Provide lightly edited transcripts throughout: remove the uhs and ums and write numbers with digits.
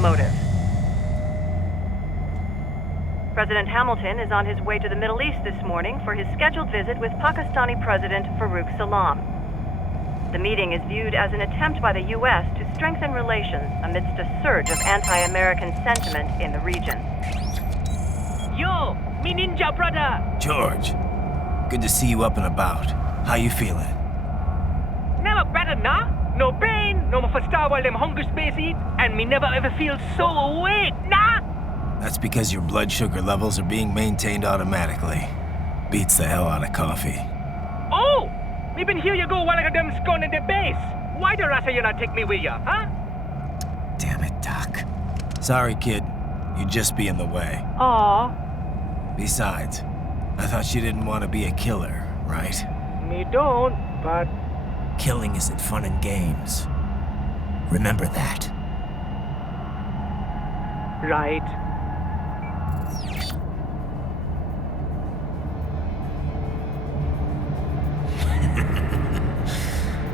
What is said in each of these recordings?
motive. President Hamilton is on his way to the Middle East this morning for his scheduled visit with Pakistani President Farouk Salam. The meeting is viewed as an attempt by the U.S. to strengthen relations amidst a surge of anti-American sentiment in the region. Yo, me ninja brother! George, good to see you up and about. How you feeling? Never better, nah? No pain, no more for star while them hunger space eat, and me never ever feel so awake, nah? That's because your blood sugar levels are being maintained automatically. Beats the hell out of coffee. Oh! Me been here you go while I got them scone in the base. Why the rasa you not take me with ya, huh? Damn it, Doc. Sorry, kid. You'd just be in the way. Aw. Besides, I thought you didn't want to be a killer, right? Me don't, but... Killing isn't fun and games. Remember that. Right.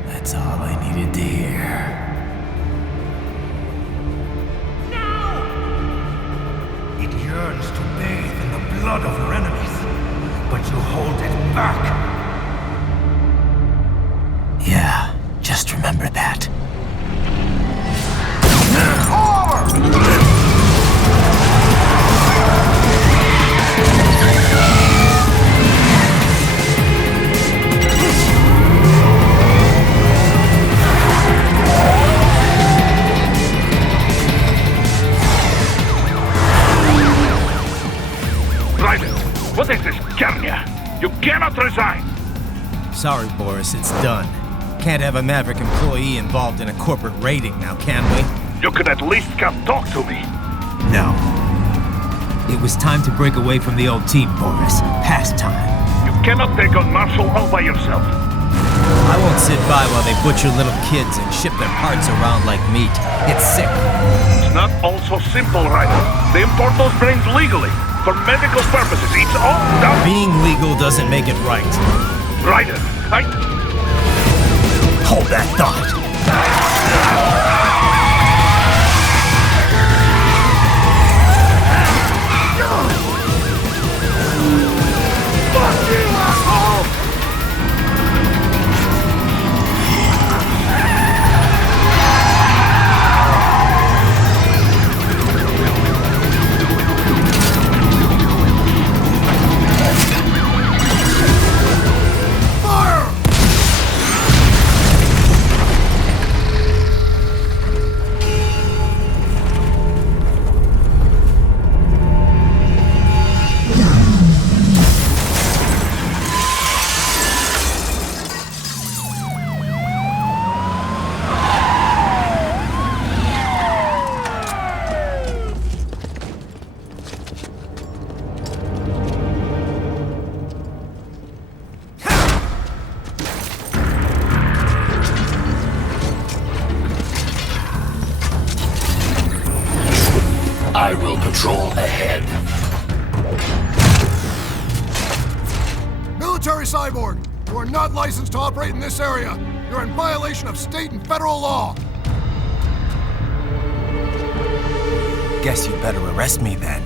That's all I needed to hear. No! It yearns to bathe in the blood of your enemies, but you hold it back. Yeah, just remember that. What is this, Kernia? You cannot resign! Sorry, Boris, it's done. Can't have a Maverick employee involved in a corporate raiding now, can we? You could at least come talk to me. No. It was time to break away from the old team, Boris. Past time. You cannot take on Marshall all by yourself. I won't sit by while they butcher little kids and ship their parts around like meat. It's sick. It's not all so simple, Ryder. They import those brains legally. For medical purposes, it's all done. Being legal doesn't make it right. Ryder, Hold that thought. Fuck you, asshole! I will patrol ahead. Military cyborg! You are not licensed to operate in this area. You're in violation of state and federal law. Guess you better arrest me then.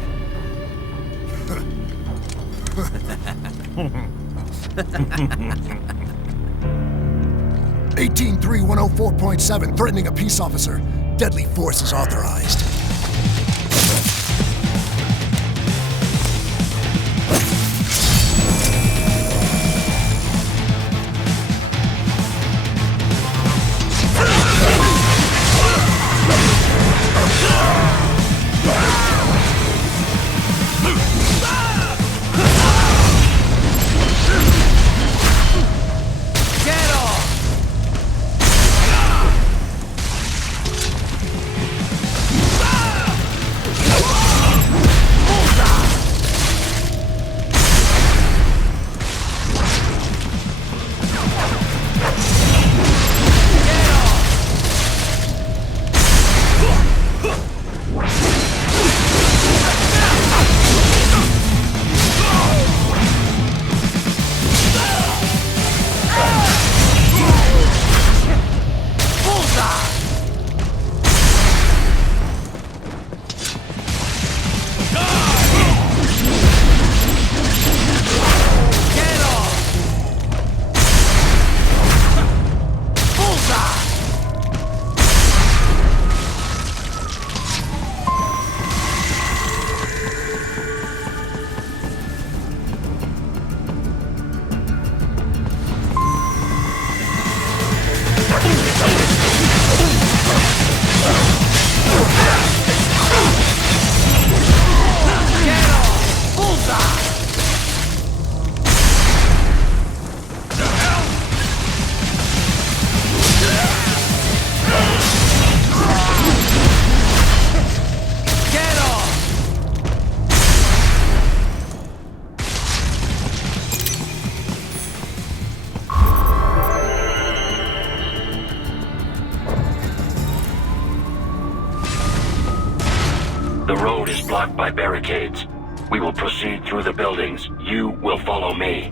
18-3-104.7, threatening a peace officer. Deadly force is authorized. Ah! The road is blocked by barricades. We will proceed through the buildings. You will follow me.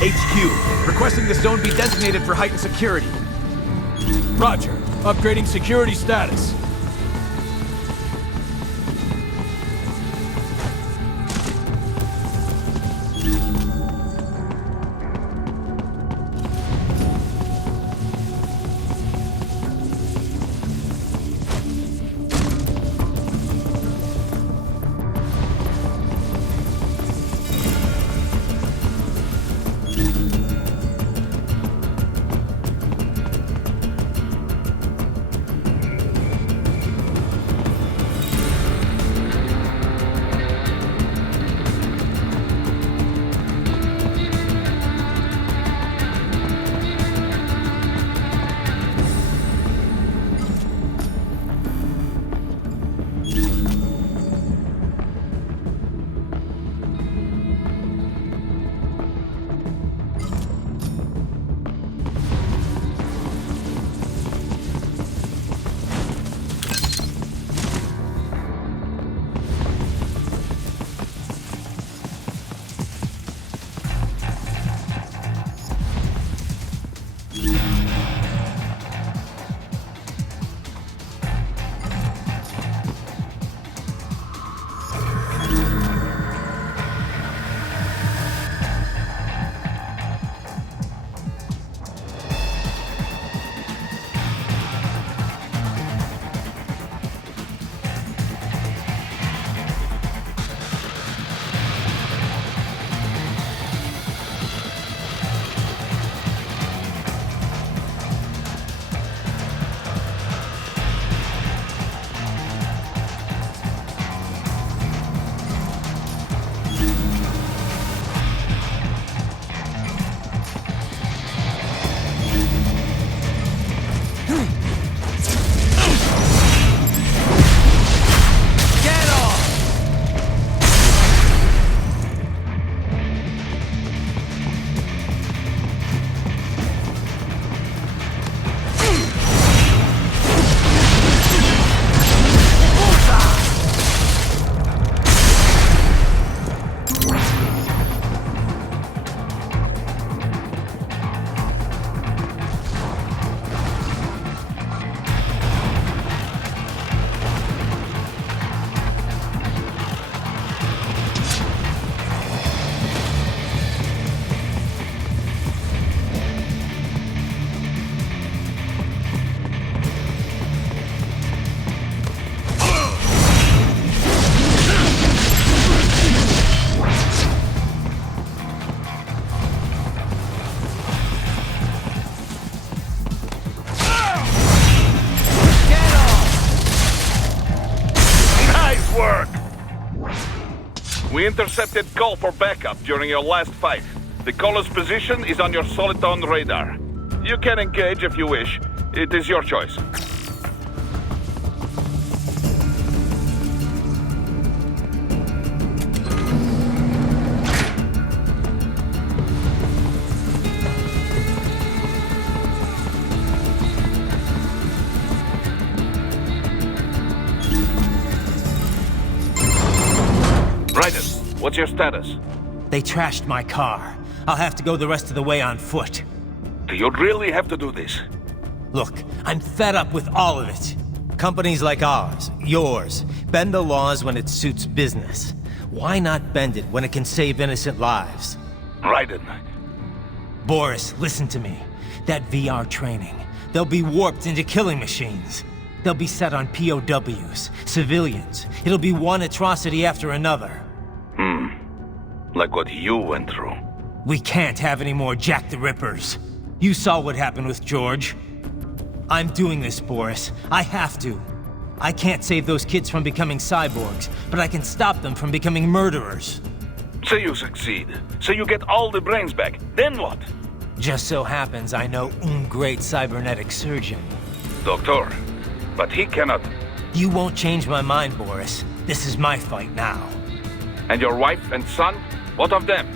HQ, requesting the zone be designated for heightened security. Roger. Upgrading security status. We intercepted call for backup during your last fight. The caller's position is on your Soliton radar. You can engage if you wish. It is your choice. Raiden, what's your status? They trashed my car. I'll have to go the rest of the way on foot. Do you really have to do this? Look, I'm fed up with all of it. Companies like ours, yours, bend the laws when it suits business. Why not bend it when it can save innocent lives? Raiden. Boris, listen to me. That VR training, they'll be warped into killing machines. They'll be set on POWs, civilians. It'll be one atrocity after another. Like what you went through. We can't have any more Jack the Rippers. You saw what happened with George. I'm doing this, Boris. I have to. I can't save those kids from becoming cyborgs, but I can stop them from becoming murderers. Say you succeed. Say you get all the brains back. Then what? Just so happens I know great cybernetic surgeon. Doctor, but he cannot... You won't change my mind, Boris. This is my fight now. And your wife and son? What of them?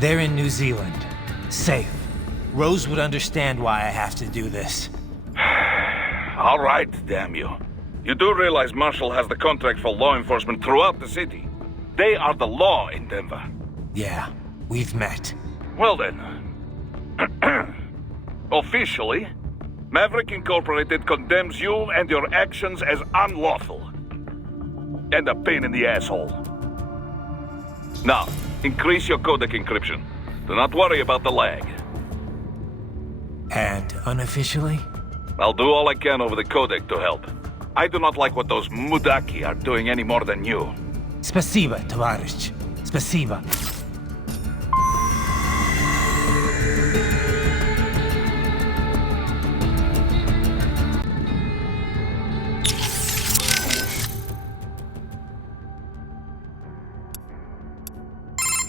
They're in New Zealand. Safe. Rose would understand why I have to do this. All right, damn you. You do realize Marshall has the contract for law enforcement throughout the city. They are the law in Denver. Yeah, we've met. Well then. Officially, Maverick Incorporated condemns you and your actions as unlawful. And a pain in the asshole. Now, increase your codec encryption. Do not worry about the lag. And unofficially? I'll do all I can over the codec to help. I do not like what those Mudaki are doing any more than you. Spasiba, Tavarish. Spasiba.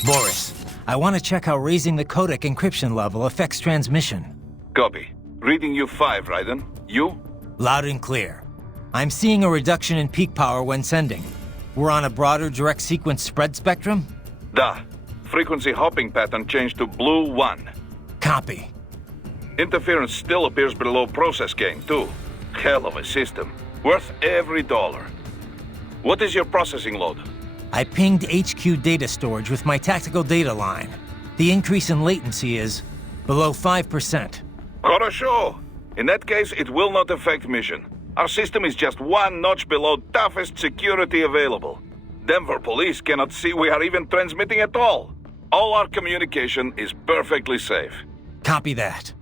Boris, I want to check how raising the codec encryption level affects transmission. Copy. Reading you 5, Raiden. You? Loud and clear. I'm seeing a reduction in peak power when sending. We're on a broader direct sequence spread spectrum? Da. Frequency hopping pattern changed to blue 1. Copy. Interference still appears below process gain, too. Hell of a system. Worth every dollar. What is your processing load? I pinged HQ data storage with my tactical data line. The increase in latency is below 5%. Хорошо. In that case, it will not affect mission. Our system is just one notch below toughest security available. Denver police cannot see we are even transmitting at all. All our communication is perfectly safe. Copy that.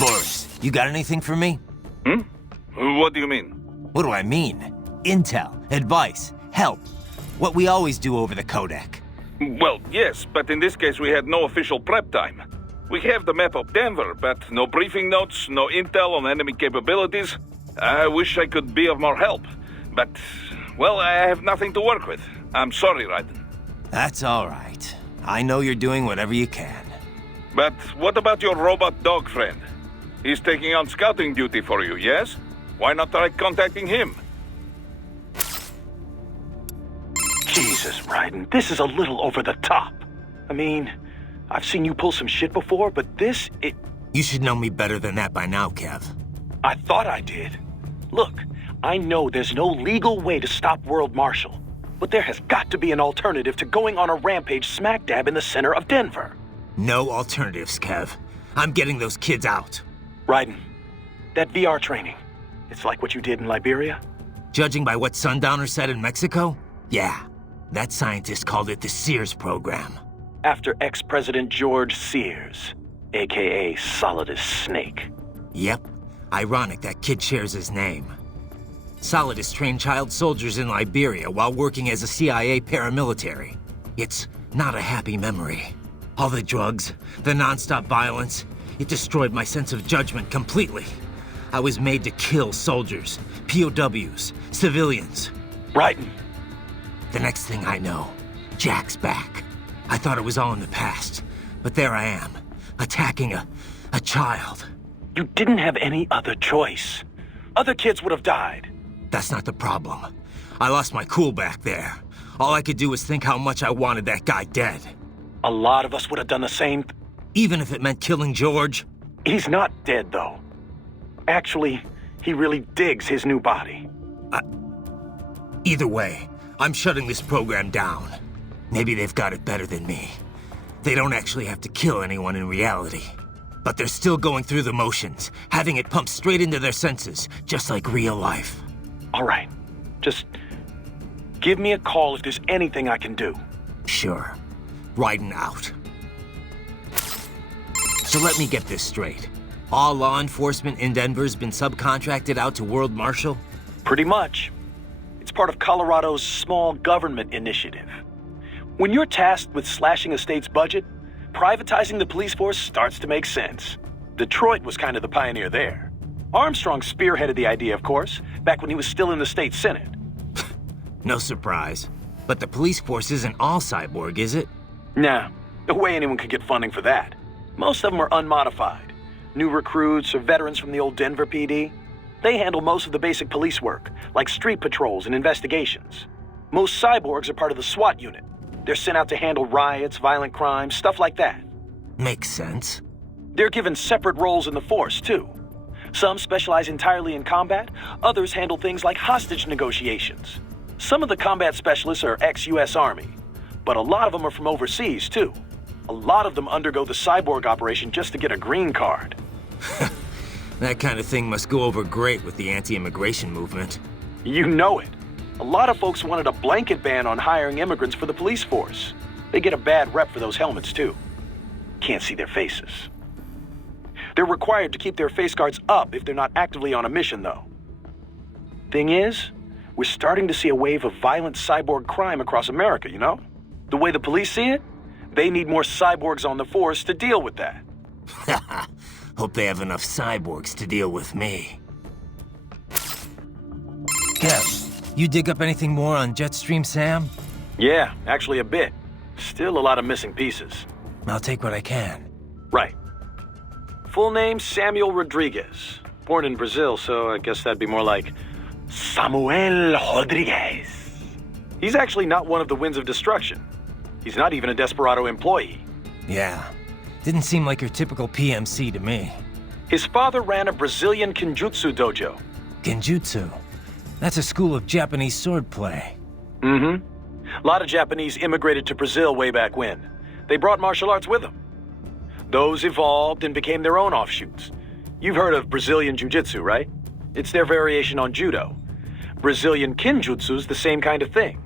Boris, you got anything for me? What do you mean? What do I mean? Intel, advice, help. What we always do over the codec. Well, yes, but in this case we had no official prep time. We have the map of Denver, but no briefing notes, no intel on enemy capabilities. I wish I could be of more help, but, well, I have nothing to work with. I'm sorry, Raiden. That's all right. I know you're doing whatever you can. But what about your robot dog friend? He's taking on scouting duty for you, yes? Why not try contacting him? Jesus, Raiden, this is a little over the top. I mean, I've seen you pull some shit before, but this, You should know me better than that by now, Kev. I thought I did. Look, I know there's no legal way to stop World Marshal, but there has got to be an alternative to going on a rampage smack dab in the center of Denver. No alternatives, Kev. I'm getting those kids out. Raiden, that VR training, it's like what you did in Liberia? Judging by what Sundowner said in Mexico? Yeah. That scientist called it the Sears program. After ex-President George Sears, a.k.a. Solidus Snake. Yep. Ironic that kid shares his name. Solidus trained child soldiers in Liberia while working as a CIA paramilitary. It's not a happy memory. All the drugs, the non-stop violence, it destroyed my sense of judgment completely. I was made to kill soldiers, POWs, civilians. Raiden, The next thing I know, Jack's back. I thought it was all in the past, but there I am, attacking a child. You didn't have any other choice. Other kids would have died. That's not the problem. I lost my cool back there. All I could do was think how much I wanted that guy dead. A lot of us would have done the same. Even if it meant killing George? He's not dead, though. Actually, he really digs his new body. Either way, I'm shutting this program down. Maybe they've got it better than me. They don't actually have to kill anyone in reality. But they're still going through the motions, having it pumped straight into their senses, just like real life. All right. Just give me a call if there's anything I can do. Sure. Riding out. So let me get this straight. All law enforcement in Denver's been subcontracted out to World Marshal? Pretty much. It's part of Colorado's small government initiative. When you're tasked with slashing a state's budget, privatizing the police force starts to make sense. Detroit was kind of the pioneer there. Armstrong spearheaded the idea, of course, back when he was still in the state senate. No surprise. But the police force isn't all cyborg, is it? Nah, no way anyone could get funding for that. Most of them are unmodified. New recruits or veterans from the old Denver PD. They handle most of the basic police work, like street patrols and investigations. Most cyborgs are part of the SWAT unit. They're sent out to handle riots, violent crimes, stuff like that. Makes sense. They're given separate roles in the force, too. Some specialize entirely in combat, others handle things like hostage negotiations. Some of the combat specialists are ex-US Army, but a lot of them are from overseas, too. A lot of them undergo the cyborg operation just to get a green card. That kind of thing must go over great with the anti-immigration movement. You know it. A lot of folks wanted a blanket ban on hiring immigrants for the police force. They get a bad rep for those helmets, too. Can't see their faces. They're required to keep their face guards up if they're not actively on a mission, though. Thing is, we're starting to see a wave of violent cyborg crime across America, you know? The way the police see it, they need more cyborgs on the force to deal with that. Hope they have enough cyborgs to deal with me. Kev, you dig up anything more on Jetstream Sam? Yeah, actually a bit. Still a lot of missing pieces. I'll take what I can. Right. Full name, Samuel Rodriguez. Born in Brazil, so I guess that'd be more like Samuel Rodriguez. He's actually not one of the Winds of Destruction. He's not even a Desperado employee. Yeah. Didn't seem like your typical PMC to me. His father ran a Brazilian Kenjutsu dojo. Kenjutsu? That's a school of Japanese swordplay. Mm-hmm. A lot of Japanese immigrated to Brazil way back when. They brought martial arts with them. Those evolved and became their own offshoots. You've heard of Brazilian Jiu-Jitsu, right? It's their variation on Judo. Brazilian Kenjutsu's the same kind of thing.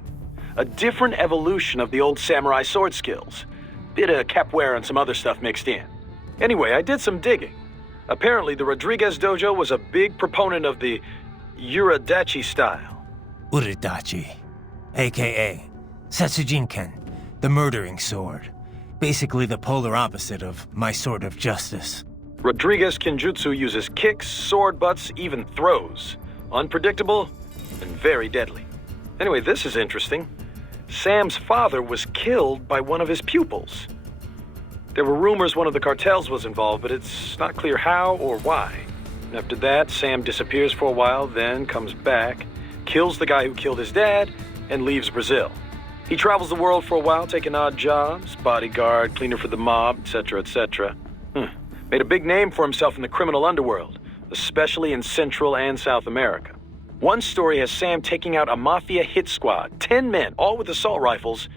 A different evolution of the old samurai sword skills. Bit of capoeira and some other stuff mixed in. Anyway, I did some digging. Apparently, the Rodriguez dojo was a big proponent of the Uridachi style. Uridachi, a.k.a. Setsujinken, the murdering sword. Basically the polar opposite of my sword of justice. Rodriguez Kenjutsu uses kicks, sword butts, even throws. Unpredictable and very deadly. Anyway, this is interesting. Sam's father was killed by one of his pupils. There were rumors one of the cartels was involved, but it's not clear how or why. After that, Sam disappears for a while, then comes back, kills the guy who killed his dad, and leaves Brazil. He travels the world for a while, taking odd jobs, bodyguard, cleaner for the mob, etc., etc. Made a big name for himself in the criminal underworld, especially in Central and South America. One story has Sam taking out a mafia hit squad, 10 men, all with assault rifles,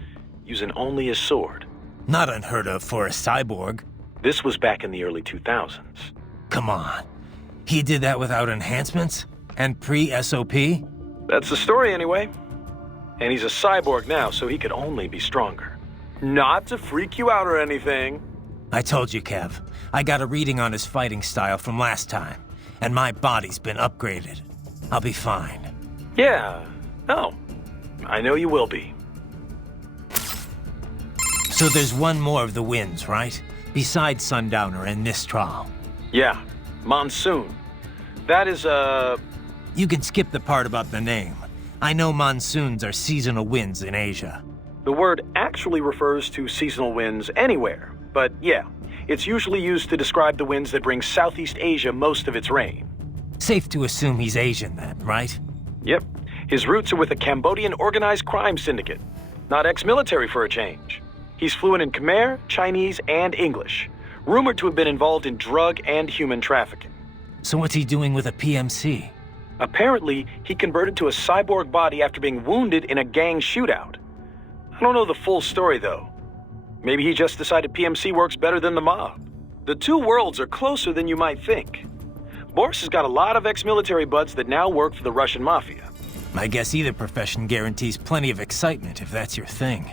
using only his sword. Not unheard of for a cyborg. This was back in the early 2000s. Come on. He did that without enhancements? And pre-SOP? That's the story anyway. And he's a cyborg now, so he could only be stronger. Not to freak you out or anything. I told you, Kev. I got a reading on his fighting style from last time, and my body's been upgraded. I'll be fine. Yeah. Oh. I know you will be. So there's one more of the Winds, right? Besides Sundowner and Mistral. Yeah. Monsoon. That is, You can skip the part about the name. I know monsoons are seasonal winds in Asia. The word actually refers to seasonal winds anywhere, but yeah, it's usually used to describe the winds that bring Southeast Asia most of its rain. Safe to assume he's Asian then, right? Yep. His roots are with a Cambodian organized crime syndicate. Not ex-military for a change. He's fluent in Khmer, Chinese, and English. Rumored to have been involved in drug and human trafficking. So what's he doing with a PMC? Apparently, he converted to a cyborg body after being wounded in a gang shootout. I don't know the full story, though. Maybe he just decided PMC works better than the mob. The two worlds are closer than you might think. Boris has got a lot of ex-military buds that now work for the Russian mafia. I guess either profession guarantees plenty of excitement if that's your thing.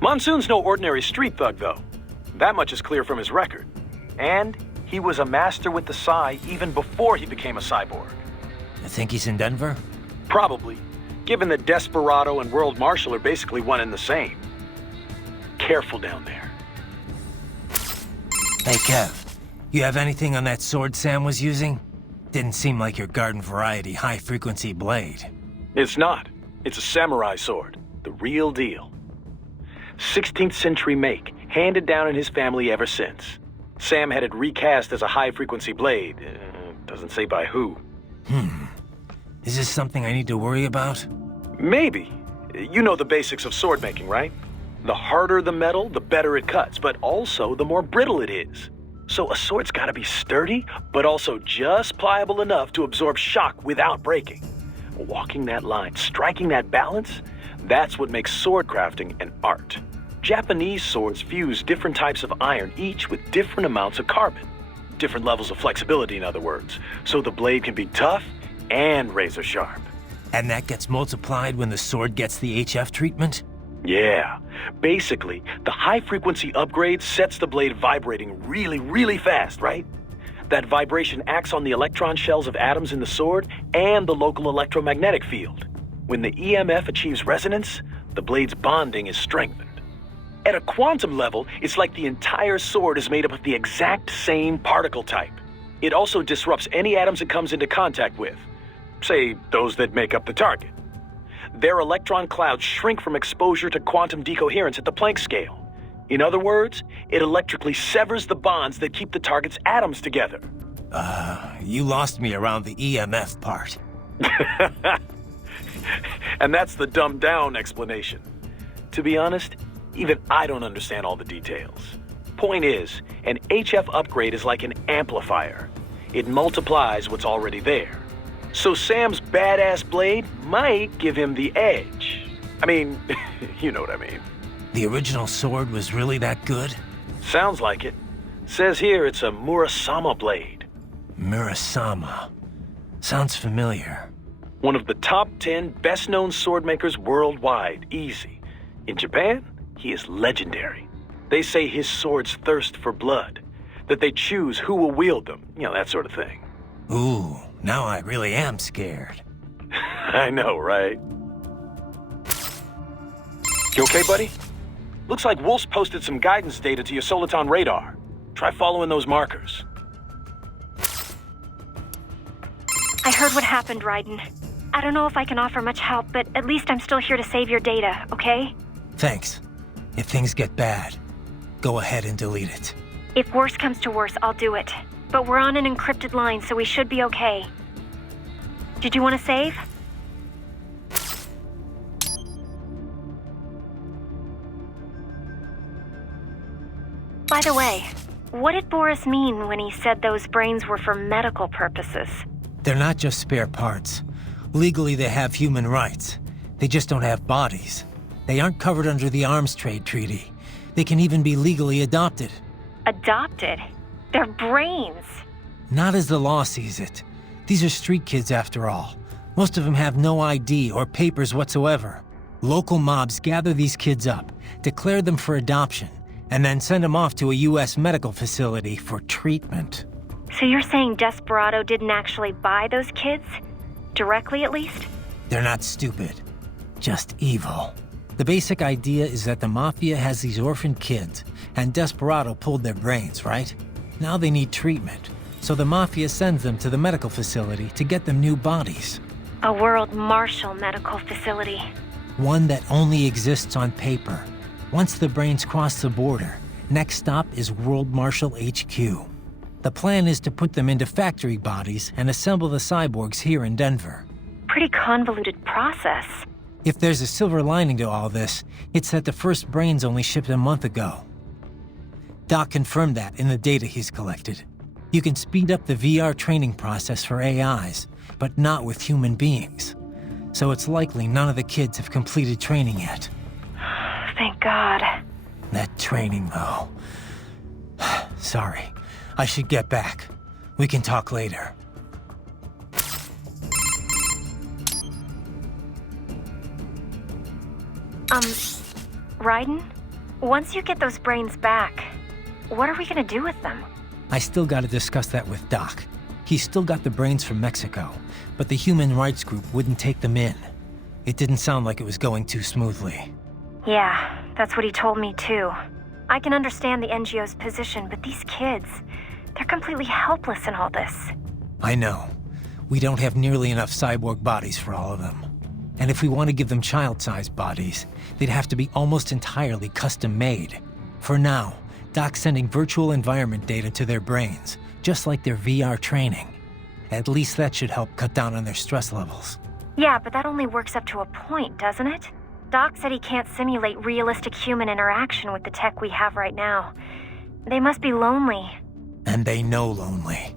Monsoon's no ordinary street thug, though. That much is clear from his record. And he was a master with the Psy even before he became a cyborg. I think he's in Denver? Probably, given that Desperado and World Marshal are basically one and the same. Careful down there. Hey, Kev. You have anything on that sword Sam was using? Didn't seem like your garden variety high-frequency blade. It's not. It's a samurai sword. The real deal. 16th century make, handed down in his family ever since. Sam had it recast as a high-frequency blade. Doesn't say by who. Is this something I need to worry about? Maybe. You know the basics of sword making, right? The harder the metal, the better it cuts, but also the more brittle it is. So a sword's gotta be sturdy, but also just pliable enough to absorb shock without breaking. Walking that line, striking that balance, that's what makes sword crafting an art. Japanese swords fuse different types of iron, each with different amounts of carbon. Different levels of flexibility, in other words, so the blade can be tough and razor sharp. And that gets multiplied when the sword gets the HF treatment? Yeah. Basically, the high-frequency upgrade sets the blade vibrating really, really fast, right? That vibration acts on the electron shells of atoms in the sword and the local electromagnetic field. When the EMF achieves resonance, the blade's bonding is strengthened. At a quantum level, it's like the entire sword is made up of the exact same particle type. It also disrupts any atoms it comes into contact with. Say, those that make up the target. Their electron clouds shrink from exposure to quantum decoherence at the Planck scale. In other words, it electrically severs the bonds that keep the target's atoms together. You lost me around the EMF part. And that's the dumbed-down explanation. To be honest, even I don't understand all the details. Point is, an HF upgrade is like an amplifier. It multiplies what's already there. So Sam's badass blade might give him the edge. I mean, you know what I mean. The original sword was really that good? Sounds like it. Says here it's a Murasama blade. Murasama. Sounds familiar. One of the top 10 best-known sword makers worldwide, easy. In Japan, he is legendary. They say his swords thirst for blood, that they choose who will wield them, you know, that sort of thing. Ooh, now I really am scared. I know, right? You okay, buddy? Looks like Wolf's posted some guidance data to your Soliton radar. Try following those markers. I heard what happened, Raiden. I don't know if I can offer much help, but at least I'm still here to save your data, okay? Thanks. If things get bad, go ahead and delete it. If worse comes to worse, I'll do it. But we're on an encrypted line, so we should be okay. Did you want to save? By the way, what did Boris mean when he said those brains were for medical purposes? They're not just spare parts. Legally, they have human rights. They just don't have bodies. They aren't covered under the Arms Trade Treaty. They can even be legally adopted. Adopted? They're brains. Not as the law sees it. These are street kids after all. Most of them have no ID or papers whatsoever. Local mobs gather these kids up, declare them for adoption, and then send them off to a U.S. medical facility for treatment. So you're saying Desperado didn't actually buy those kids? Directly, at least? They're not stupid. Just evil. The basic idea is that the Mafia has these orphaned kids, and Desperado pulled their brains, right? Now they need treatment, so the Mafia sends them to the medical facility to get them new bodies. A World Marshal medical facility. One that only exists on paper. Once the brains cross the border, next stop is World Marshal HQ. The plan is to put them into factory bodies and assemble the cyborgs here in Denver. Pretty convoluted process. If there's a silver lining to all this, it's that the first brains only shipped a month ago. Doc confirmed that in the data he's collected. You can speed up the VR training process for AIs, but not with human beings. So it's likely none of the kids have completed training yet. Thank God. That training, though. Sorry. I should get back. We can talk later. Raiden? Once you get those brains back, what are we gonna do with them? I still gotta discuss that with Doc. He's still got the brains from Mexico, but the human rights group wouldn't take them in. It didn't sound like it was going too smoothly. Yeah, that's what he told me too. I can understand the NGO's position, but these kids, they're completely helpless in all this. I know. We don't have nearly enough cyborg bodies for all of them. And if we want to give them child-sized bodies, they'd have to be almost entirely custom-made. For now, Doc's sending virtual environment data to their brains, just like their VR training. At least that should help cut down on their stress levels. Yeah, but that only works up to a point, doesn't it? Doc said he can't simulate realistic human interaction with the tech we have right now. They must be lonely. And they know lonely.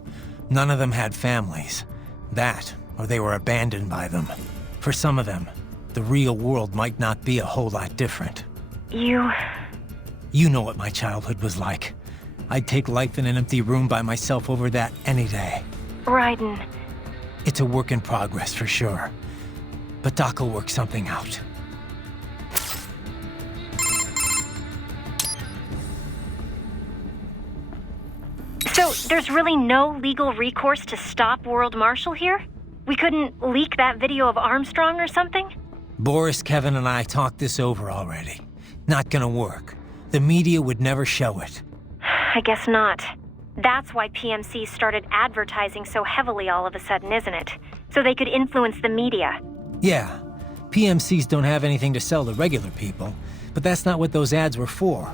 None of them had families. That, or they were abandoned by them. For some of them, the real world might not be a whole lot different. You know what my childhood was like. I'd take life in an empty room by myself over that any day. Raiden. It's a work in progress for sure. But Doc will work something out. So, there's really no legal recourse to stop World Marshal here? We couldn't leak that video of Armstrong or something? Boris, Kevin, and I talked this over already. Not gonna work. The media would never show it. I guess not. That's why PMC started advertising so heavily all of a sudden, isn't it? So they could influence the media. Yeah. PMCs don't have anything to sell to regular people, but that's not what those ads were for.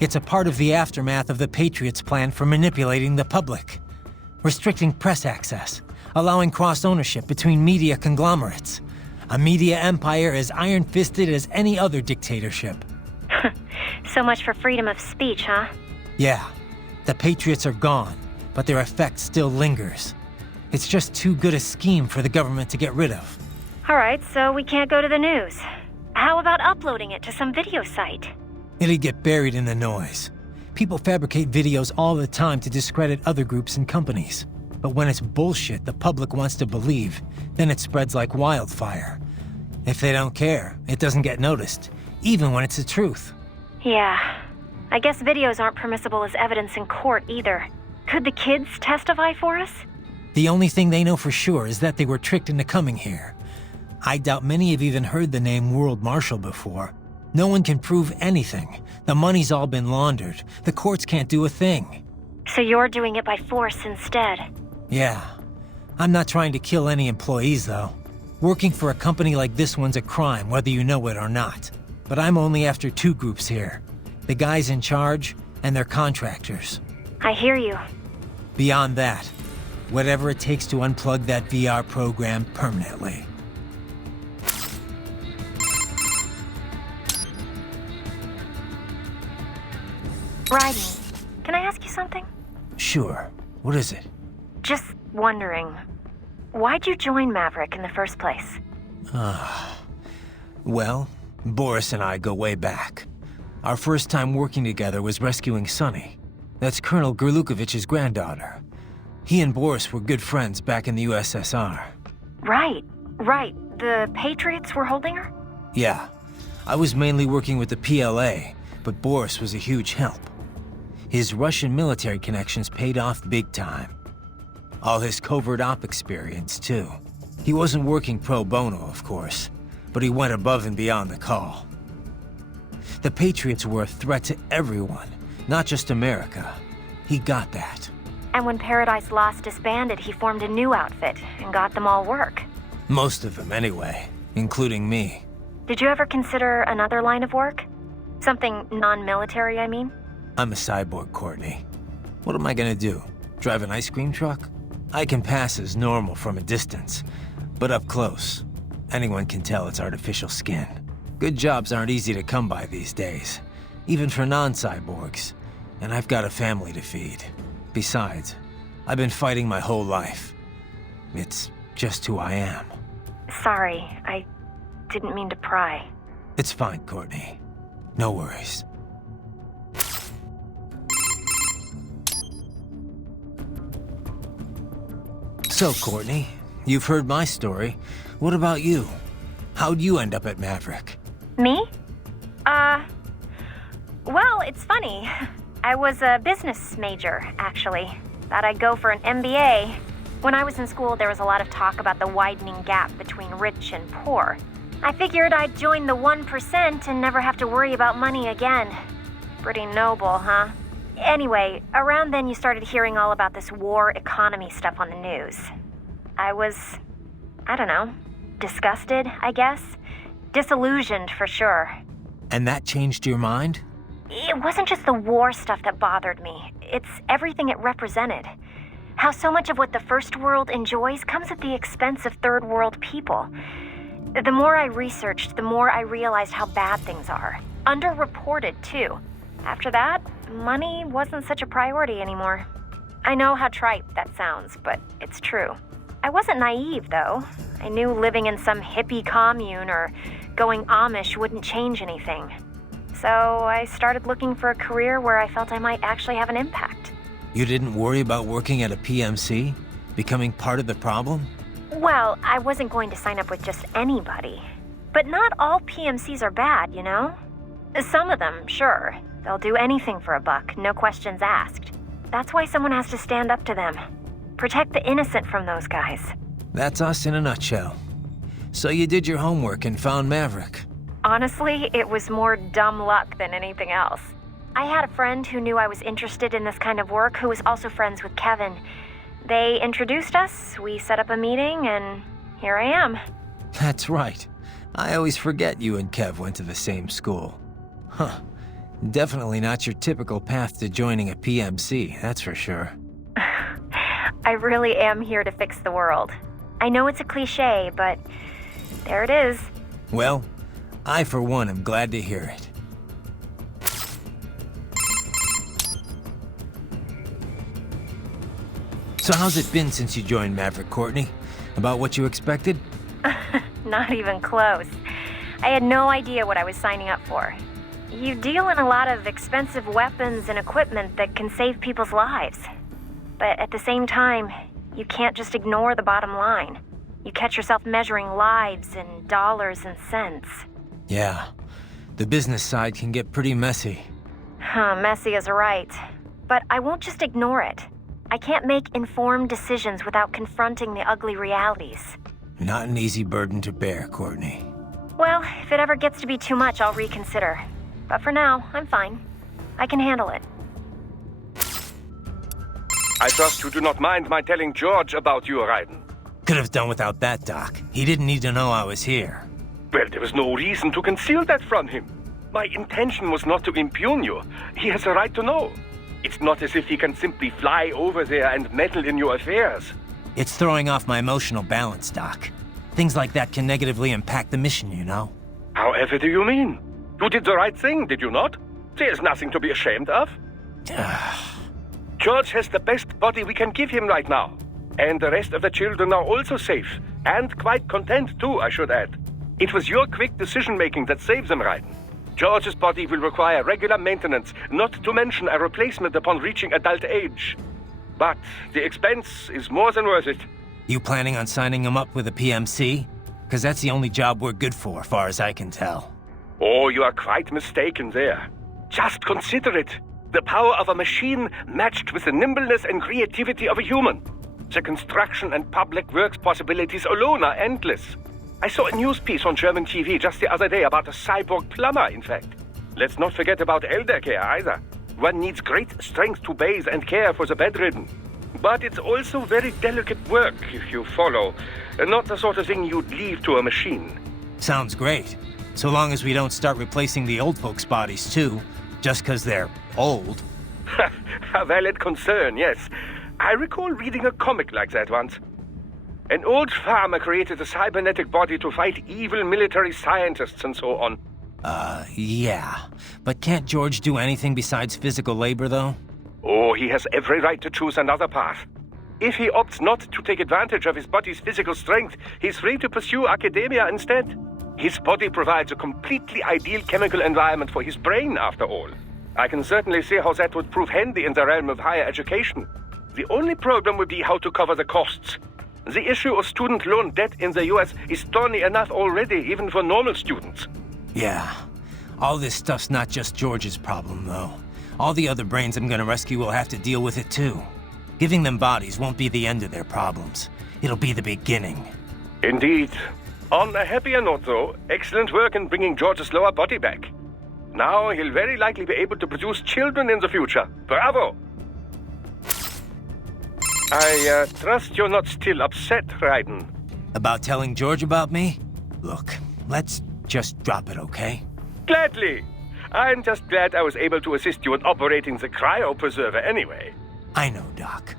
It's a part of the aftermath of the Patriots' plan for manipulating the public. Restricting press access, allowing cross-ownership between media conglomerates. A media empire as iron-fisted as any other dictatorship. So much for freedom of speech, huh? Yeah. The Patriots are gone, but their effect still lingers. It's just too good a scheme for the government to get rid of. Alright, so we can't go to the news. How about uploading it to some video site? It'd get buried in the noise. People fabricate videos all the time to discredit other groups and companies. But when it's bullshit the public wants to believe, then it spreads like wildfire. If they don't care, it doesn't get noticed, even when it's the truth. Yeah. I guess videos aren't permissible as evidence in court either. Could the kids testify for us? The only thing they know for sure is that they were tricked into coming here. I doubt many have even heard the name World Marshal before. No one can prove anything. The money's all been laundered. The courts can't do a thing. So you're doing it by force instead? Yeah. I'm not trying to kill any employees, though. Working for a company like this one's a crime, whether you know it or not. But I'm only after two groups here. The guys in charge and their contractors. I hear you. Beyond that, whatever it takes to unplug that VR program permanently. Raiden, can I ask you something? Sure. What is it? Just wondering, why'd you join Maverick in the first place? Well, Boris and I go way back. Our first time working together was rescuing Sunny. That's Colonel Gerlukovich's granddaughter. He and Boris were good friends back in the USSR. Right. The Patriots were holding her? Yeah. I was mainly working with the PLA, but Boris was a huge help. His Russian military connections paid off big time. All his covert op experience, too. He wasn't working pro bono, of course, but he went above and beyond the call. The Patriots were a threat to everyone, not just America. He got that. And when Paradise Lost disbanded, he formed a new outfit and got them all work. Most of them, anyway, including me. Did you ever consider another line of work? Something non-military, I mean? I'm a cyborg, Courtney. What am I gonna do? Drive an ice cream truck? I can pass as normal from a distance, but up close, anyone can tell it's artificial skin. Good jobs aren't easy to come by these days, even for non-cyborgs. And I've got a family to feed. Besides, I've been fighting my whole life. It's just who I am. Sorry, I didn't mean to pry. It's fine, Courtney. No worries. So, Courtney, you've heard my story. What about you? How'd you end up at Maverick? Me? Well, it's funny. I was a business major, actually. Thought I'd go for an MBA. When I was in school, there was a lot of talk about the widening gap between rich and poor. I figured I'd join the 1% and never have to worry about money again. Pretty noble, huh? Anyway, around then you started hearing all about this war economy stuff on the news. I was, I don't know, disgusted, I guess. Disillusioned for sure. And that changed your mind? It wasn't just the war stuff that bothered me. It's everything it represented. How so much of what the first world enjoys comes at the expense of third world people. The more I researched, the more I realized how bad things are. Underreported, too. After that, money wasn't such a priority anymore. I know how trite that sounds, but it's true. I wasn't naive, though. I knew living in some hippie commune or going Amish wouldn't change anything. So I started looking for a career where I felt I might actually have an impact. You didn't worry about working at a PMC? Becoming part of the problem? Well, I wasn't going to sign up with just anybody. But not all PMCs are bad, you know? Some of them, sure. They'll do anything for a buck, no questions asked. That's why someone has to stand up to them. Protect the innocent from those guys. That's us in a nutshell. So you did your homework and found Maverick. Honestly, it was more dumb luck than anything else. I had a friend who knew I was interested in this kind of work who was also friends with Kevin. They introduced us, we set up a meeting, and here I am. That's right. I always forget you and Kev went to the same school. Huh. Definitely not your typical path to joining a PMC, that's for sure. I really am here to fix the world. I know it's a cliché, but there it is. Well, I for one am glad to hear it. So how's it been since you joined Maverick, Courtney? About what you expected? Not even close. I had no idea what I was signing up for. You deal in a lot of expensive weapons and equipment that can save people's lives. But at the same time, you can't just ignore the bottom line. You catch yourself measuring lives in dollars and cents. Yeah, the business side can get pretty messy. Messy is right. But I won't just ignore it. I can't make informed decisions without confronting the ugly realities. Not an easy burden to bear, Courtney. Well, if it ever gets to be too much, I'll reconsider. But for now, I'm fine. I can handle it. I trust you do not mind my telling George about you, Raiden. Could have done without that, Doc. He didn't need to know I was here. Well, there was no reason to conceal that from him. My intention was not to impugn you. He has a right to know. It's not as if he can simply fly over there and meddle in your affairs. It's throwing off my emotional balance, Doc. Things like that can negatively impact the mission, you know? However do you mean? You did the right thing, did you not? There's nothing to be ashamed of. George has the best body we can give him right now. And the rest of the children are also safe. And quite content too, I should add. It was your quick decision-making that saved them, Raiden. George's body will require regular maintenance, not to mention a replacement upon reaching adult age. But the expense is more than worth it. You planning on signing him up with a PMC? Because that's the only job we're good for, far as I can tell. Oh, you are quite mistaken there. Just consider it. The power of a machine matched with the nimbleness and creativity of a human. The construction and public works possibilities alone are endless. I saw a news piece on German TV just the other day about a cyborg plumber, in fact. Let's not forget about elder care either. One needs great strength to bathe and care for the bedridden. But it's also very delicate work, if you follow. Not the sort of thing you'd leave to a machine. Sounds great. So long as we don't start replacing the old folks' bodies too, just because they're old. A valid concern, yes. I recall reading a comic like that once. An old farmer created a cybernetic body to fight evil military scientists and so on. Yeah. But can't George do anything besides physical labor, though? Oh, he has every right to choose another path. If he opts not to take advantage of his body's physical strength, he's free to pursue academia instead. His body provides a completely ideal chemical environment for his brain, after all. I can certainly see how that would prove handy in the realm of higher education. The only problem would be how to cover the costs. The issue of student loan debt in the US is thorny enough already, even for normal students. Yeah. All this stuff's not just George's problem, though. All the other brains I'm gonna rescue will have to deal with it, too. Giving them bodies won't be the end of their problems. It'll be the beginning. Indeed. On a happier note, though, excellent work in bringing George's lower body back. Now he'll very likely be able to produce children in the future. Bravo! I trust you're not still upset, Raiden. About telling George about me? Look, let's just drop it, okay? Gladly. I'm just glad I was able to assist you in operating the cryopreserver anyway. I know, Doc.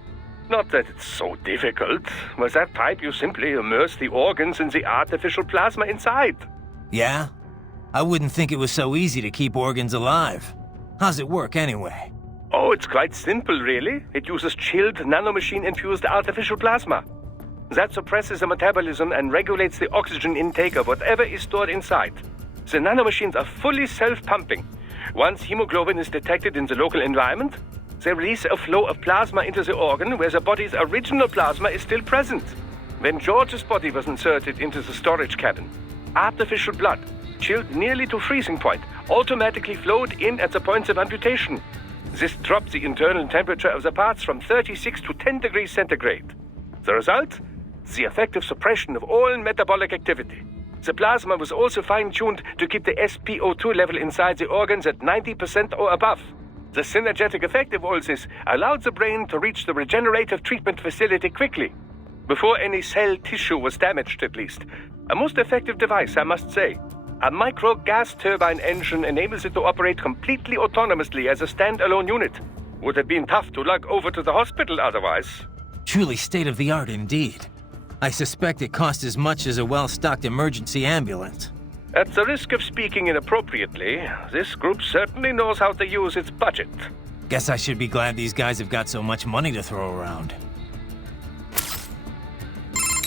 Not that it's so difficult. With that pipe, you simply immerse the organs in the artificial plasma inside. Yeah? I wouldn't think it was so easy to keep organs alive. How's it work, anyway? Oh, it's quite simple, really. It uses chilled nanomachine-infused artificial plasma. That suppresses the metabolism and regulates the oxygen intake of whatever is stored inside. The nanomachines are fully self-pumping. Once hemoglobin is detected in the local environment, they release a flow of plasma into the organ where the body's original plasma is still present. When George's body was inserted into the storage cabin, artificial blood, chilled nearly to freezing point, automatically flowed in at the points of amputation. This dropped the internal temperature of the parts from 36 to 10 degrees centigrade. The result? The effective suppression of all metabolic activity. The plasma was also fine-tuned to keep the SpO2 level inside the organs at 90% or above. The synergetic effect of all this allowed the brain to reach the regenerative treatment facility quickly, before any cell tissue was damaged at least. A most effective device, I must say. A micro gas turbine engine enables it to operate completely autonomously as a standalone unit. Would have been tough to lug over to the hospital otherwise. Truly state-of-the-art indeed. I suspect it cost as much as a well-stocked emergency ambulance. At the risk of speaking inappropriately, this group certainly knows how to use its budget. Guess I should be glad these guys have got so much money to throw around.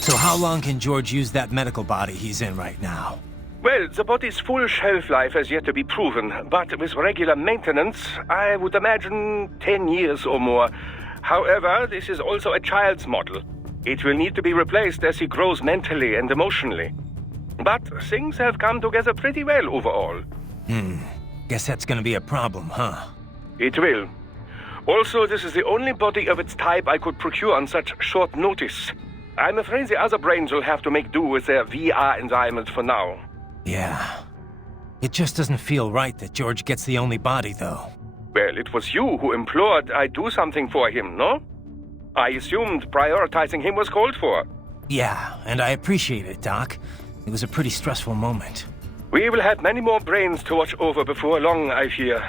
So how long can George use that medical body he's in right now? Well, the body's full shelf life has yet to be proven, but with regular maintenance, I would imagine 10 years or more. However, this is also a child's model. It will need to be replaced as he grows mentally and emotionally. But things have come together pretty well overall. Guess that's gonna be a problem, huh? It will. Also, this is the only body of its type I could procure on such short notice. I'm afraid the other brains will have to make do with their VR environment for now. Yeah. It just doesn't feel right that George gets the only body, though. Well, it was you who implored I do something for him, no? I assumed prioritizing him was called for. Yeah, and I appreciate it, Doc. It was a pretty stressful moment. We will have many more brains to watch over before long, I fear.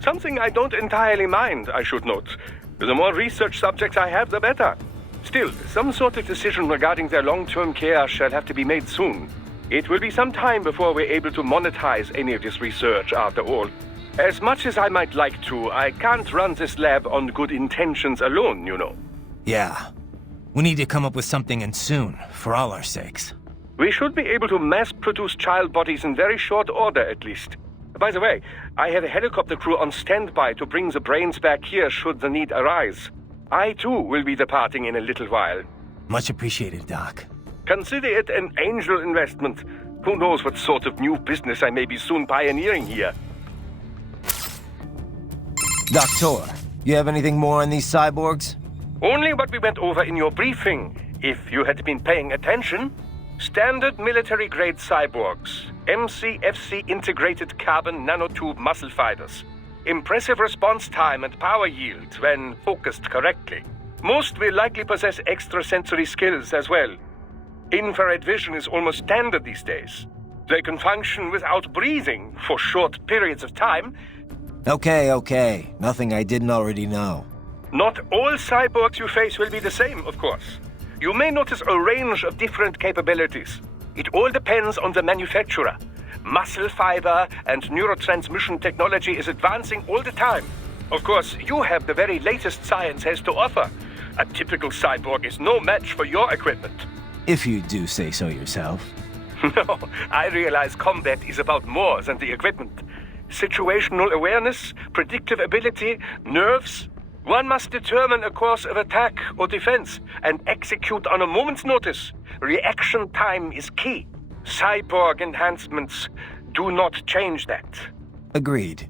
Something I don't entirely mind, I should note. The more research subjects I have, the better. Still, some sort of decision regarding their long-term care shall have to be made soon. It will be some time before we're able to monetize any of this research, after all. As much as I might like to, I can't run this lab on good intentions alone, you know. Yeah. We need to come up with something, and soon, for all our sakes. We should be able to mass-produce child bodies in very short order, at least. By the way, I have a helicopter crew on standby to bring the brains back here should the need arise. I, too, will be departing in a little while. Much appreciated, Doc. Consider it an angel investment. Who knows what sort of new business I may be soon pioneering here. Doctor, you have anything more on these cyborgs? Only what we went over in your briefing, if you had been paying attention. Standard military-grade cyborgs. MCFC integrated carbon nanotube muscle fibers. Impressive response time and power yield when focused correctly. Most will likely possess extrasensory skills as well. Infrared vision is almost standard these days. They can function without breathing for short periods of time. Okay. Nothing I didn't already know. Not all cyborgs you face will be the same, of course. You may notice a range of different capabilities. It all depends on the manufacturer. Muscle fiber and neurotransmission technology is advancing all the time. Of course, you have the very latest science has to offer. A typical cyborg is no match for your equipment. If you do say so yourself. No, I realize combat is about more than the equipment. Situational awareness, predictive ability, nerves. One must determine a course of attack or defense and execute on a moment's notice. Reaction time is key. Cyborg enhancements do not change that. Agreed.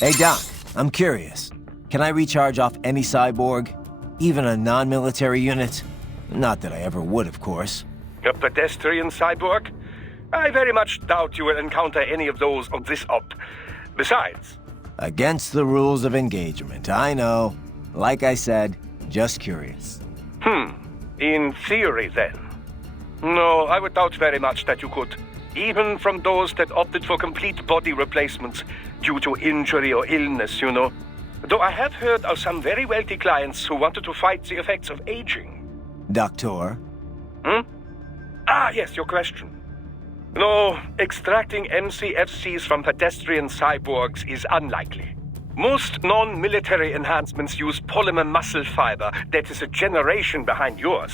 Hey Doc, I'm curious. Can I recharge off any cyborg? Even a non-military unit? Not that I ever would, of course. A pedestrian cyborg? I very much doubt you will encounter any of those on this op. Besides... Against the rules of engagement, I know. Like I said, just curious. In theory, then. No, I would doubt very much that you could. Even from those that opted for complete body replacements due to injury or illness, you know. Though I have heard of some very wealthy clients who wanted to fight the effects of aging. Doctor? Ah, yes, your question. No, extracting MCFCs from pedestrian cyborgs is unlikely. Most non-military enhancements use polymer muscle fiber that is a generation behind yours.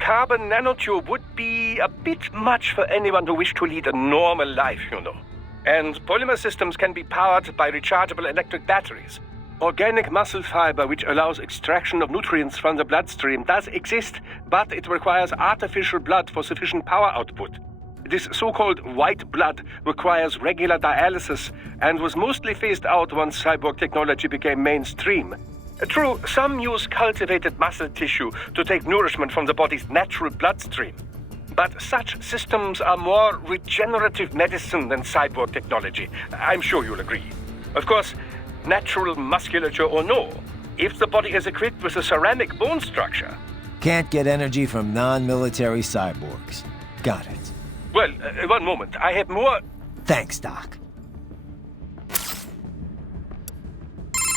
Carbon nanotube would be a bit much for anyone who wished to lead a normal life, you know. And polymer systems can be powered by rechargeable electric batteries. Organic muscle fiber, which allows extraction of nutrients from the bloodstream, does exist, but it requires artificial blood for sufficient power output. This so-called white blood requires regular dialysis and was mostly phased out once cyborg technology became mainstream. True, some use cultivated muscle tissue to take nourishment from the body's natural bloodstream. But such systems are more regenerative medicine than cyborg technology. I'm sure you'll agree. Of course, natural musculature or no, if the body is equipped with a ceramic bone structure... Can't get energy from non-military cyborgs. Got it. Well, one moment. I have more... Thanks, Doc.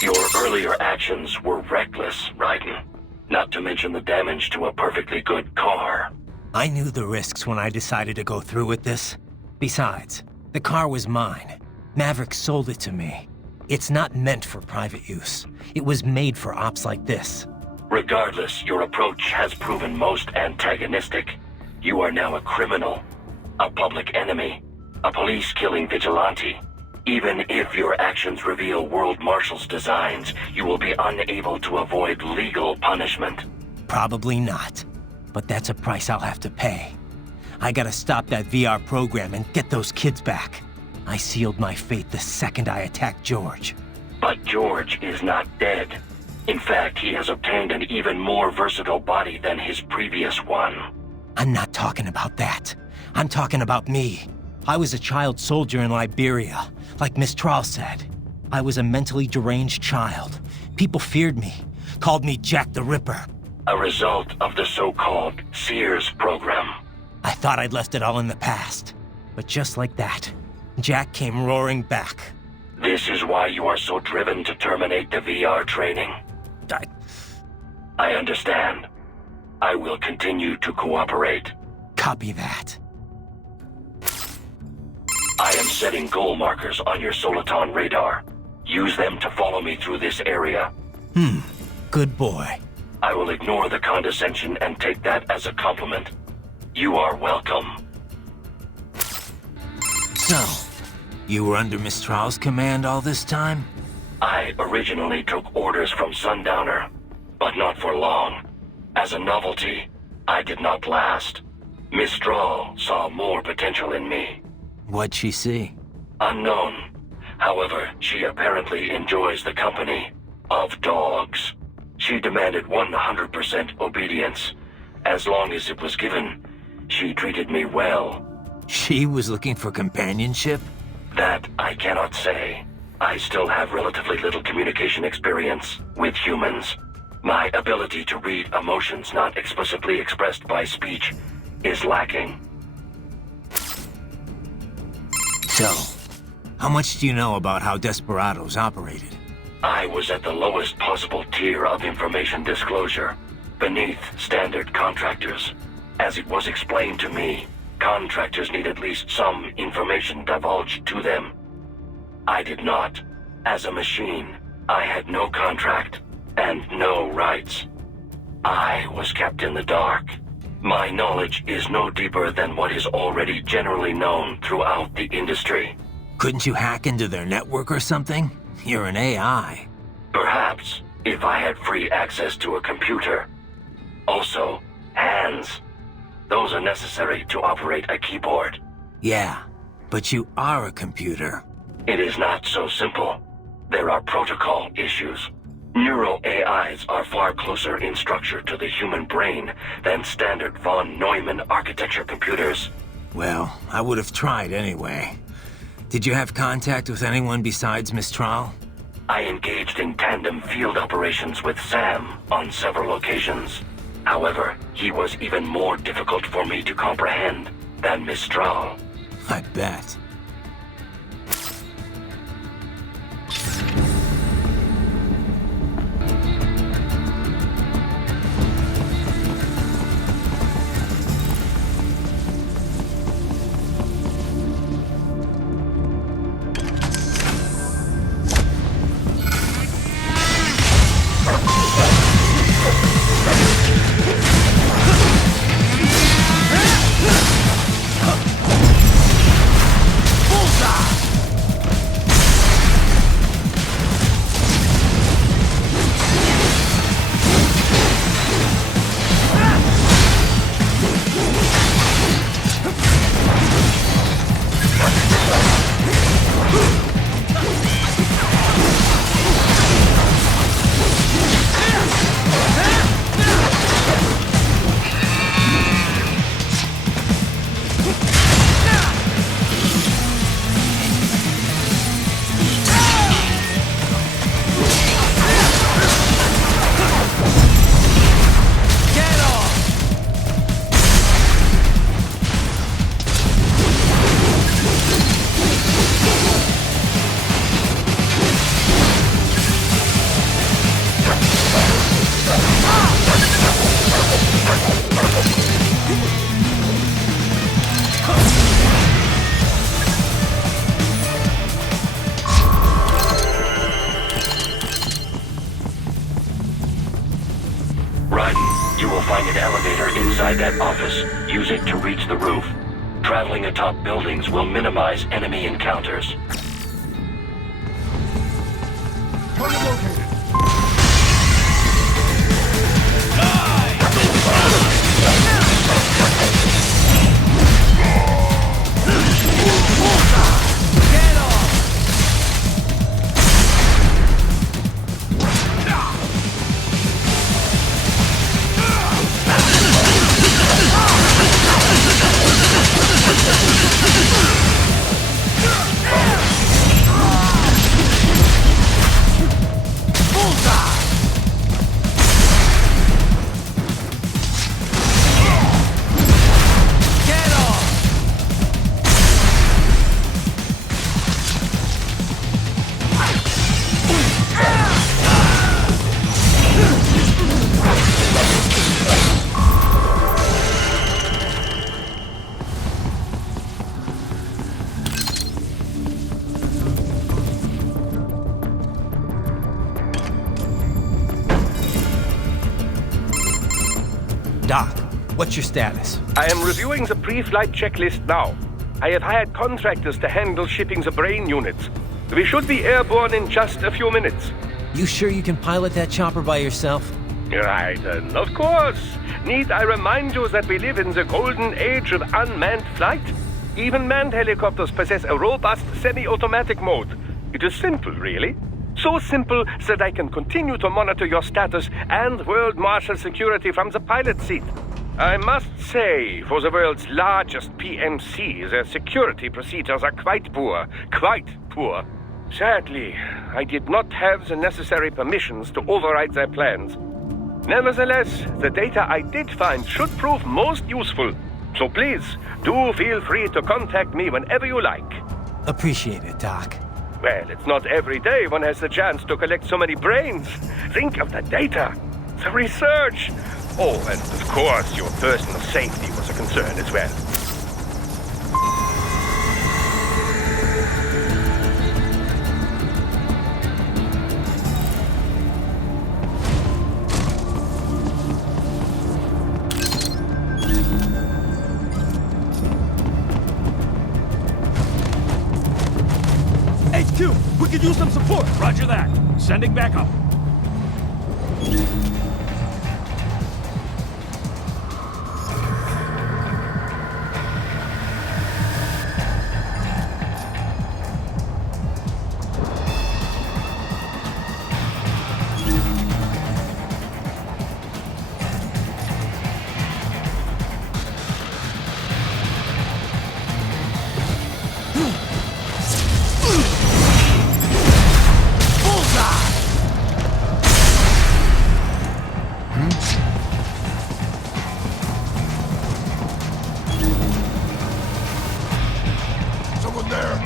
Your earlier actions were reckless, Raiden. Not to mention the damage to a perfectly good car. I knew the risks when I decided to go through with this. Besides, the car was mine. Maverick sold it to me. It's not meant for private use. It was made for ops like this. Regardless, your approach has proven most antagonistic. You are now a criminal, a public enemy, a police-killing vigilante. Even if your actions reveal World Marshal's designs, you will be unable to avoid legal punishment. Probably not. But that's a price I'll have to pay. I gotta stop that VR program and get those kids back. I sealed my fate the second I attacked George. But George is not dead. In fact, he has obtained an even more versatile body than his previous one. I'm not talking about that. I'm talking about me. I was a child soldier in Liberia, like Miss Trawl said. I was a mentally deranged child. People feared me, called me Jack the Ripper. A result of the so-called Sears program. I thought I'd left it all in the past. But just like that, Jack came roaring back. This is why you are so driven to terminate the VR training. I understand. I will continue to cooperate. Copy that. I am setting goal markers on your Soliton radar. Use them to follow me through this area. Good boy. I will ignore the condescension and take that as a compliment. You are welcome. So, you were under Miss Trawl's command all this time? I originally took orders from Sundowner, but not for long. As a novelty, I did not last. Miss Trawl saw more potential in me. What'd she see? Unknown. However, she apparently enjoys the company of dogs. She demanded 100% obedience. As long as it was given, she treated me well. She was looking for companionship? That I cannot say. I still have relatively little communication experience with humans. My ability to read emotions not explicitly expressed by speech is lacking. So, how much do you know about how Desperados operated? I was at the lowest possible tier of information disclosure, beneath standard contractors. As it was explained to me, contractors need at least some information divulged to them. I did not. As a machine, I had no contract and no rights. I was kept in the dark. My knowledge is no deeper than what is already generally known throughout the industry. Couldn't you hack into their network or something? You're an AI. Perhaps, if I had free access to a computer. Also, hands. Those are necessary to operate a keyboard. Yeah, but you are a computer. It is not so simple. There are protocol issues. Neuro-AIs are far closer in structure to the human brain than standard von Neumann architecture computers. Well, I would have tried anyway. Did you have contact with anyone besides Mistral? I engaged in tandem field operations with Sam on several occasions. However, he was even more difficult for me to comprehend than Mistral. I bet. That office. Use it to reach the roof. Traveling atop buildings will minimize enemy encounters. Target located. Doc, what's your status? I am reviewing the pre-flight checklist now. I have hired contractors to handle shipping the brain units. We should be airborne in just a few minutes. You sure you can pilot that chopper by yourself? Right, of course. Need I remind you that we live in the golden age of unmanned flight? Even manned helicopters possess a robust semi-automatic mode. It is simple, really. So simple that I can continue to monitor your status and world marshal security from the pilot seat. I must say, for the world's largest PMC, their security procedures are quite poor. Quite poor. Sadly, I did not have the necessary permissions to override their plans. Nevertheless, the data I did find should prove most useful. So please, do feel free to contact me whenever you like. Appreciate it, Doc. Well, it's not every day one has the chance to collect so many brains. Think of the data, the research. Oh, and of course, your personal safety was a concern as well. HQ, we could use some support. Roger that. Sending backup. Someone there!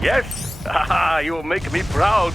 Yes! Haha, you make me proud.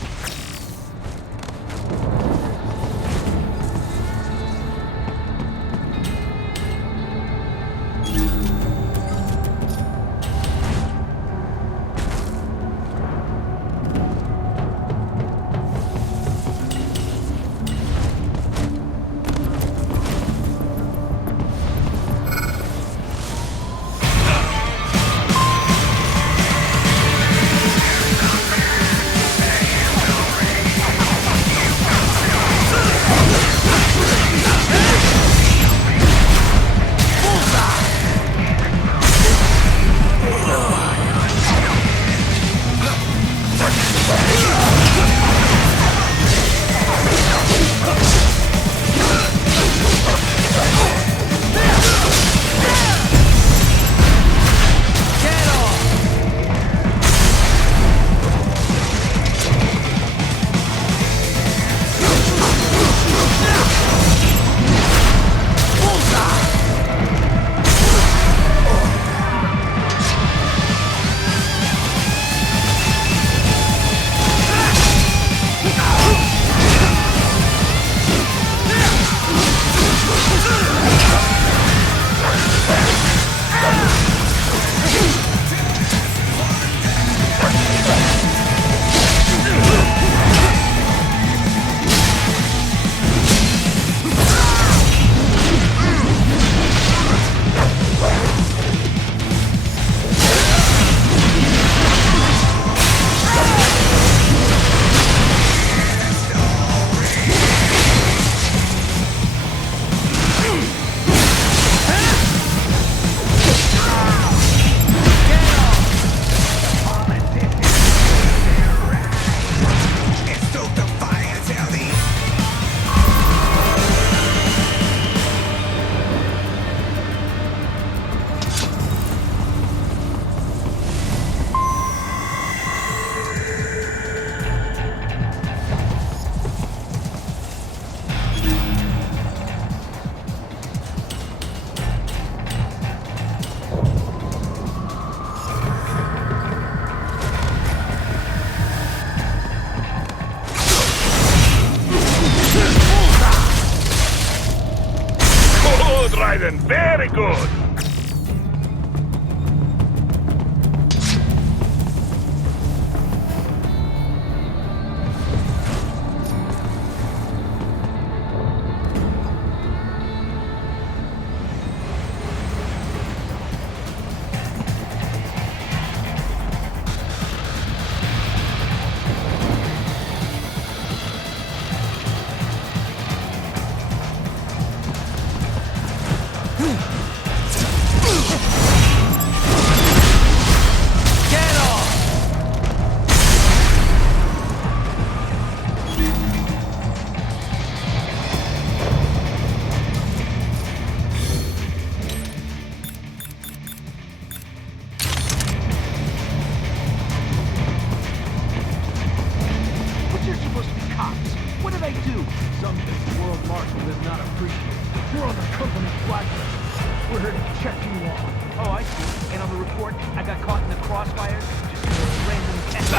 And on the report, I got caught in the crossfire. Just a random test.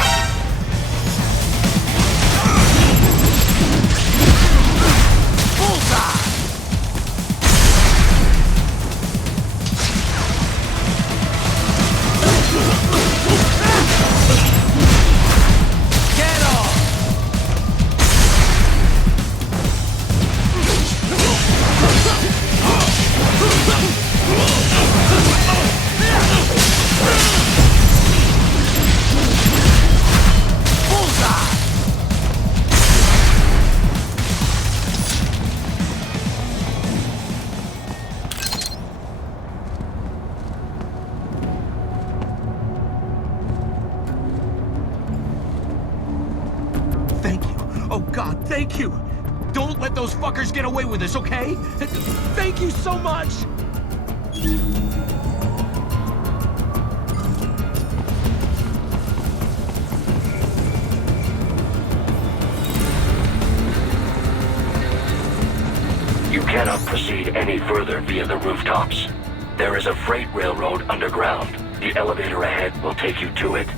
Bullseye! Get off! Thank you. Oh God, thank you. Don't let those fuckers get away with this, okay? Thank you so much. You cannot proceed any further via the rooftops. There is a freight railroad underground. The elevator ahead will take you to it.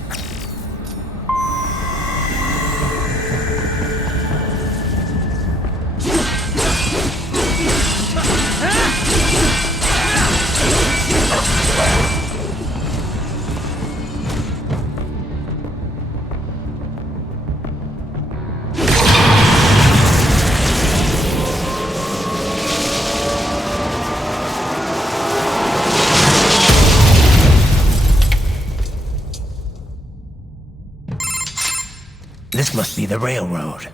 This must be the railroad.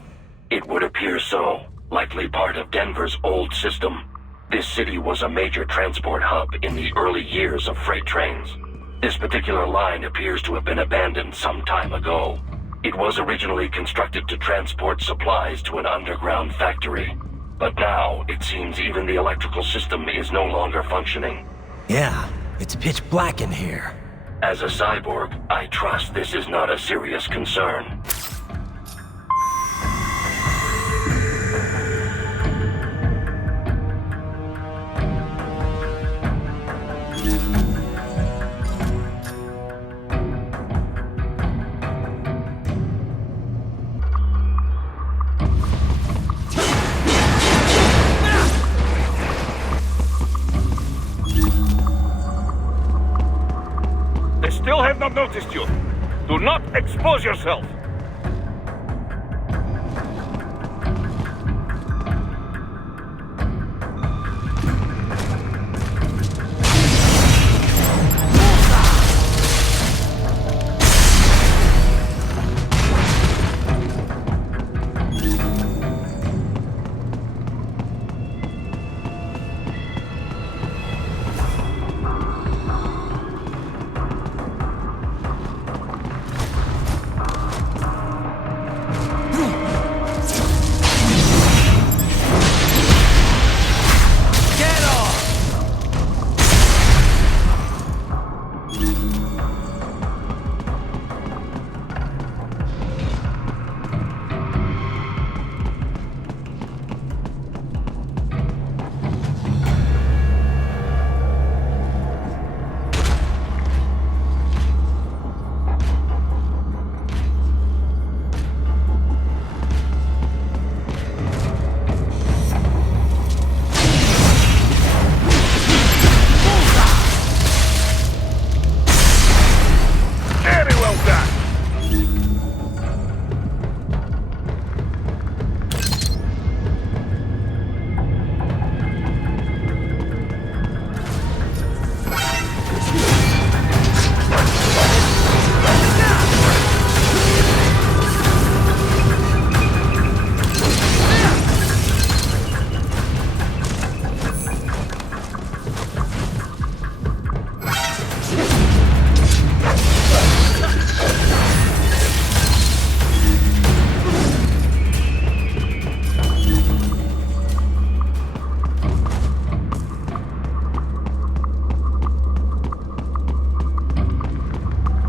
It would appear so. Likely part of Denver's old system. This city was a major transport hub in the early years of freight trains. This particular line appears to have been abandoned some time ago. It was originally constructed to transport supplies to an underground factory. But now, it seems even the electrical system is no longer functioning. Yeah, it's pitch black in here. As a cyborg, I trust this is not a serious concern. They still have not noticed you. Do not expose yourself.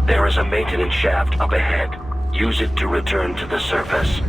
There is a maintenance shaft up ahead. Use it to return to the surface.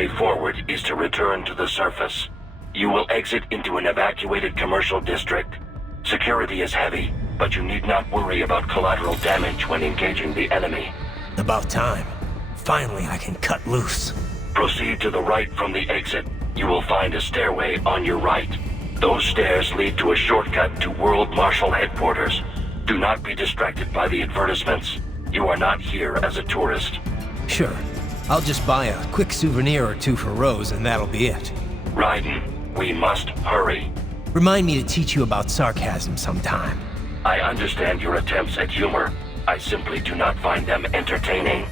way forward is to return to the surface. You will exit into an evacuated commercial district. Security is heavy, but you need not worry about collateral damage when engaging the enemy. About time. Finally, I can cut loose. Proceed to the right from the exit. You will find a stairway on your right. Those stairs lead to a shortcut to World Marshal Headquarters. Do not be distracted by the advertisements. You are not here as a tourist. Sure. I'll just buy a quick souvenir or two for Rose and that'll be it. Raiden, we must hurry. Remind me to teach you about sarcasm sometime. I understand your attempts at humor. I simply do not find them entertaining.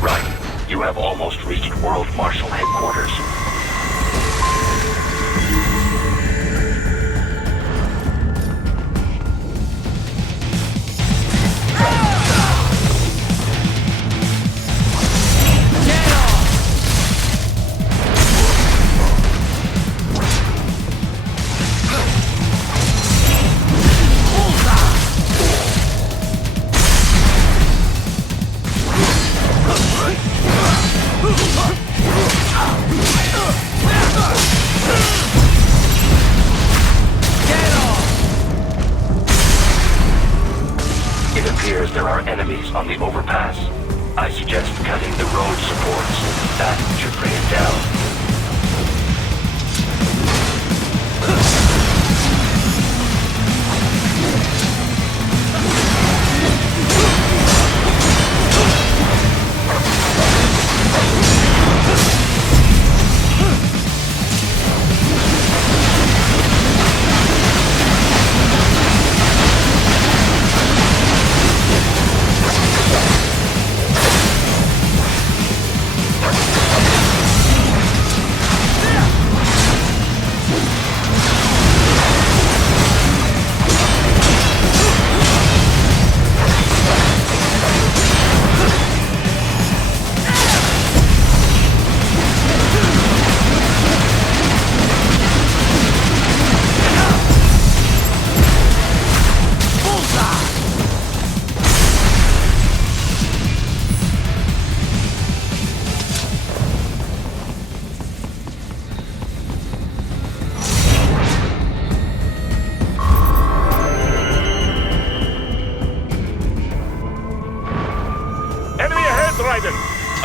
Right. You have almost reached World Marshal Headquarters. It appears there are enemies on the overpass. I suggest cutting the road supports. That should bring it down.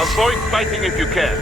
Avoid fighting if you can.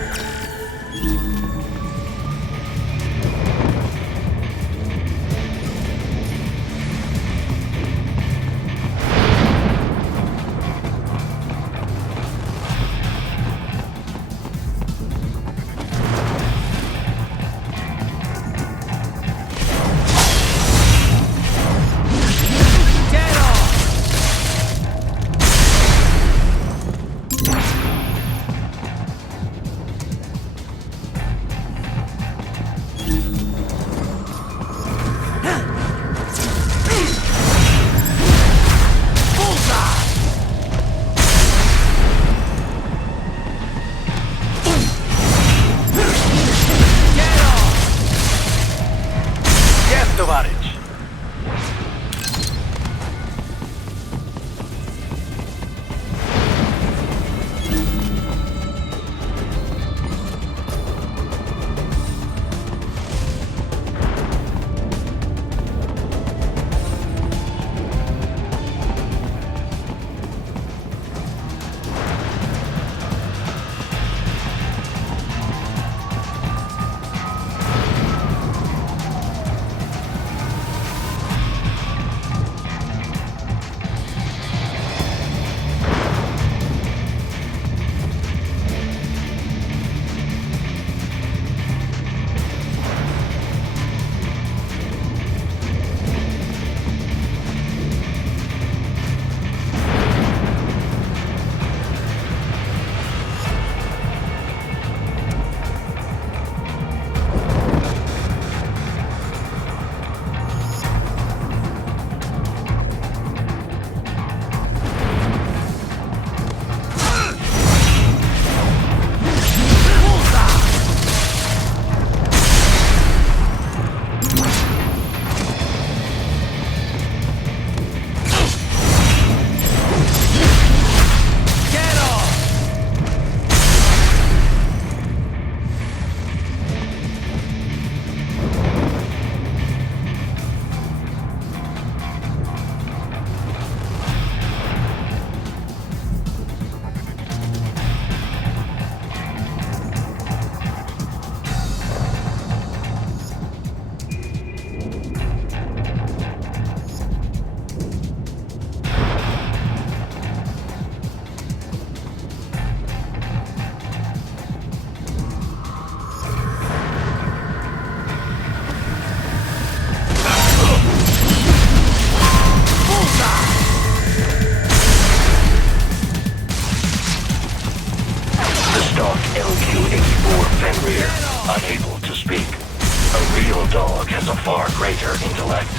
Correct.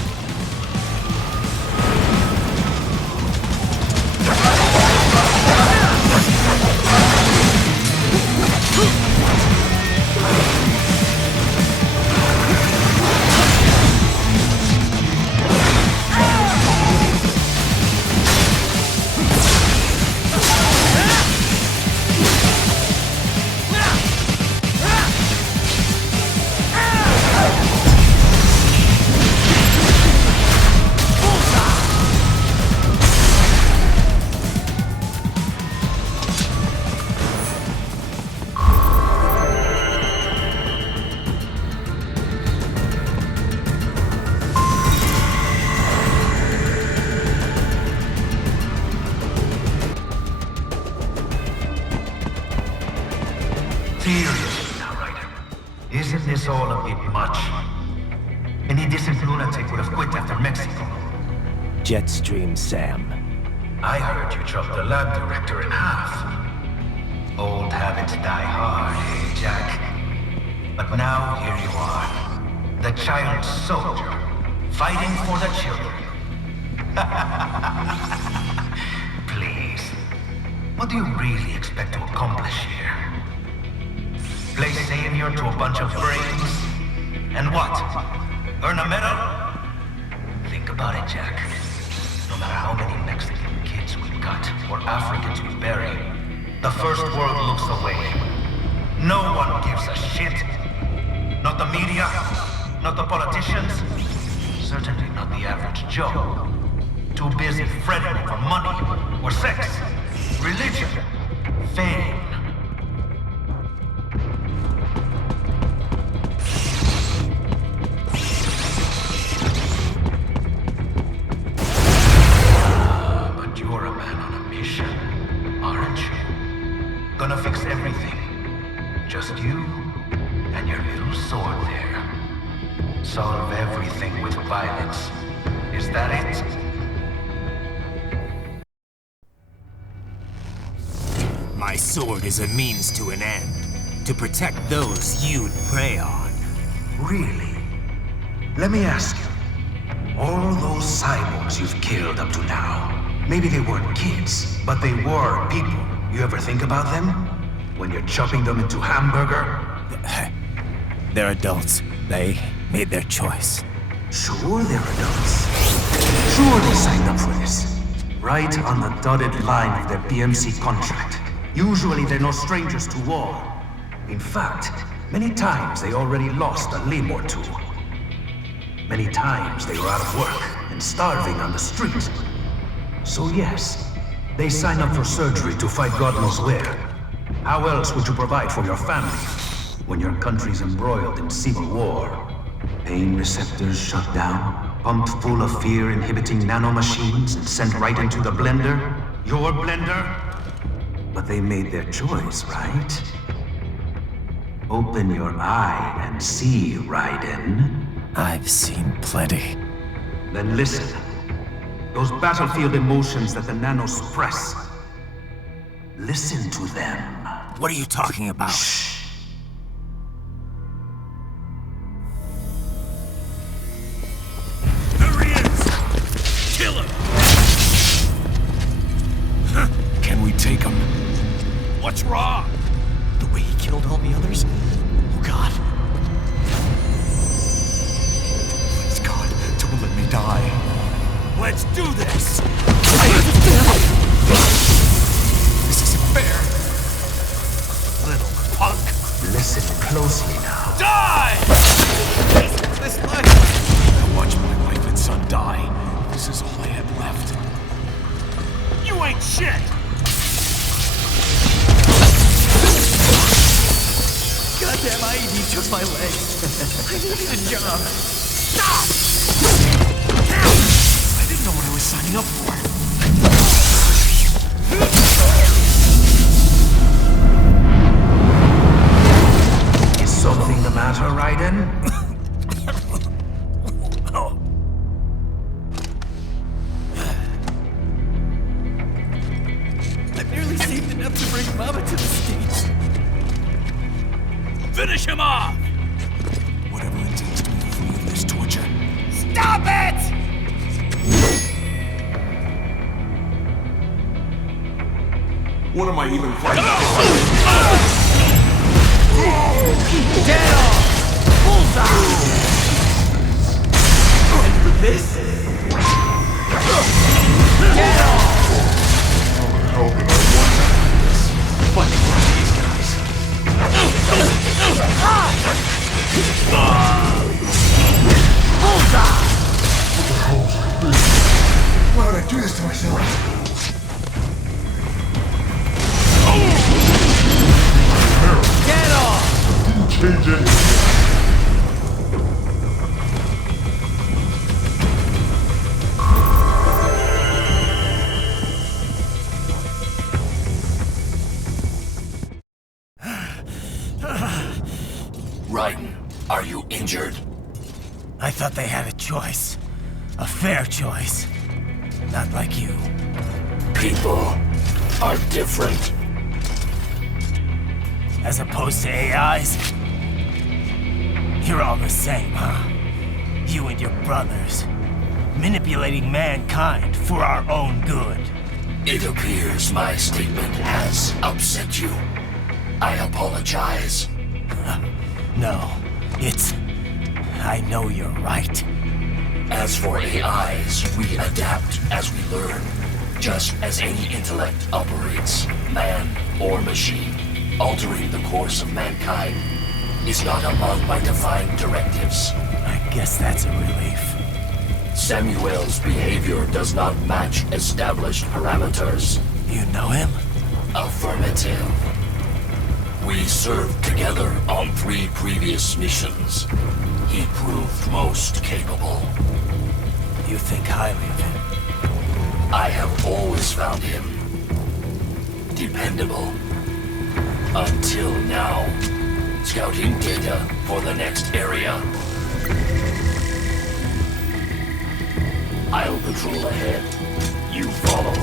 Seriously now, Ryder. Isn't this all a bit much? Any decent lunatic would have quit after Mexico. Jetstream, Sam. I heard you chopped the lab director in half. Old habits die hard, eh, Jack? But now here you are. The child soldier, fighting for the children. Please. What do you really expect to accomplish here? Play savior to a bunch of brains? And what? Earn a medal? Think about it, Jack. No matter how many Mexican kids we've got, or Africans we bury, the first world looks away. No one gives a shit. Not the media, not the politicians, certainly not the average Joe. Too busy fretting over money, or sex, religion, fame. Gonna fix everything. Just you and your little sword there. Solve everything with violence. Is that it? My sword is a means to an end. To protect those you'd prey on. Really? Let me ask you. All those cyborgs you've killed up to now, maybe they weren't kids, but they were people. You ever think about them? When you're chopping them into hamburger? They're adults. They made their choice. Sure they're adults. Sure they signed up for this. Right on the dotted line of their BMC contract. Usually they're no strangers to war. In fact, many times they already lost a limb or two. Many times they were out of work and starving on the street. So yes, they sign up for surgery to fight God knows where. How else would you provide for your family when your country's embroiled in civil war? Pain receptors shut down, pumped full of fear-inhibiting nanomachines and sent right into the blender? Your blender? But they made their choice, right? Open your eye and see, Raiden. I've seen plenty. Then listen. Those battlefield emotions that the nanos suppress. Listen to them. What are you talking about? Shh. There he is! Kill him! Can we take him? What's wrong? The way he killed all the others? Oh, God. Please, God, don't let me die. Let's do this! This isn't fair. Little punk. Listen closely now. Die! This life. I watched my wife and son die. This is all I had left. You ain't shit! Goddamn IED took my leg. I needed a job. Stop! I didn't know what I was signing up for. Is something the matter, Raiden? I barely saved enough to bring Mama to the States. Finish him off! Whatever it takes to be free of this torture. Stop it! What am I even fighting? Dead on! Bullseye! And for this? Dead on! How did I want this? Fighting one of these guys. Bullseye! Why would I do this to myself? Get off! JJ. Raiden, are you injured? I thought they had a choice. A fair choice. Not like you. People are different. As opposed to AIs? You're all the same, huh? You and your brothers. Manipulating mankind for our own good. It appears my statement has upset you. I apologize. No, it's... I know you're right. As for AIs, we adapt as we learn. Just as any intellect operates, man or machine. Altering the course of mankind is not among my defined directives. I guess that's a relief. Samuel's behavior does not match established parameters. You know him? Affirmative. We served together on 3 previous missions. He proved most capable. You think highly of him? I have always found him dependable. Until now. Scouting data for the next area. I'll patrol ahead. You follow.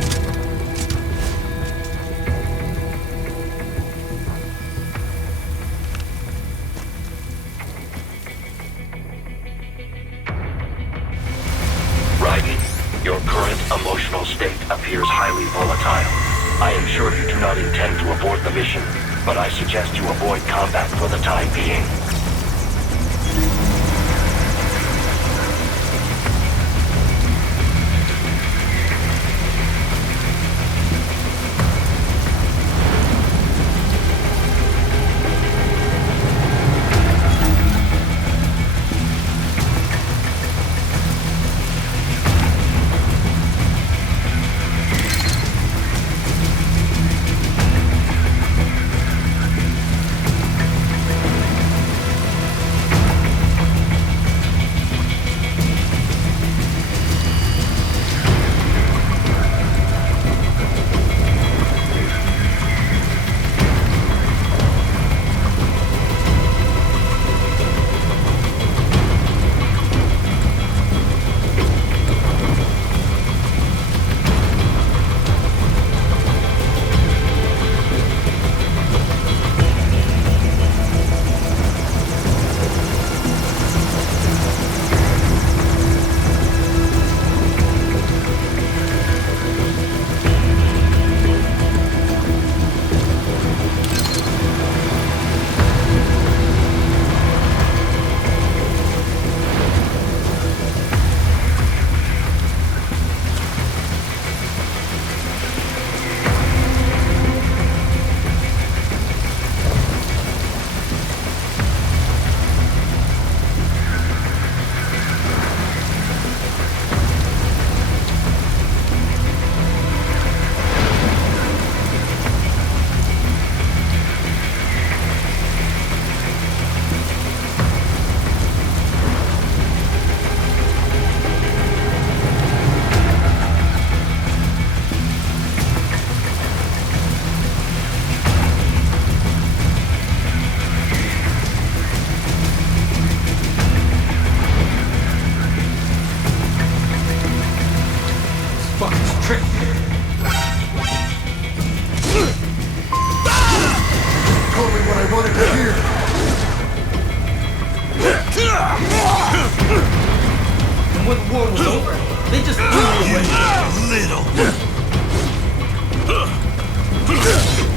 Raiden, your current emotional state appears highly volatile. I am sure you do not intend to abort the mission, but I suggest you avoid combat for the time being.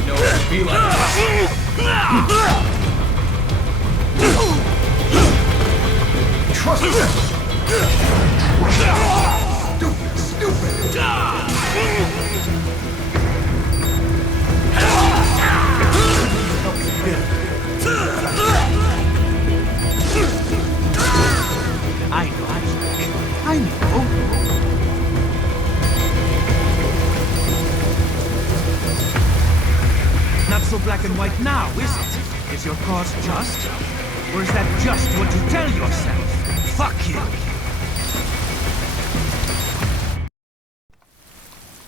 No, be like Trust me! Stupid! I know. Not so black and white now, is it? Is your cause just? Or is that just what you tell yourself? Fuck you!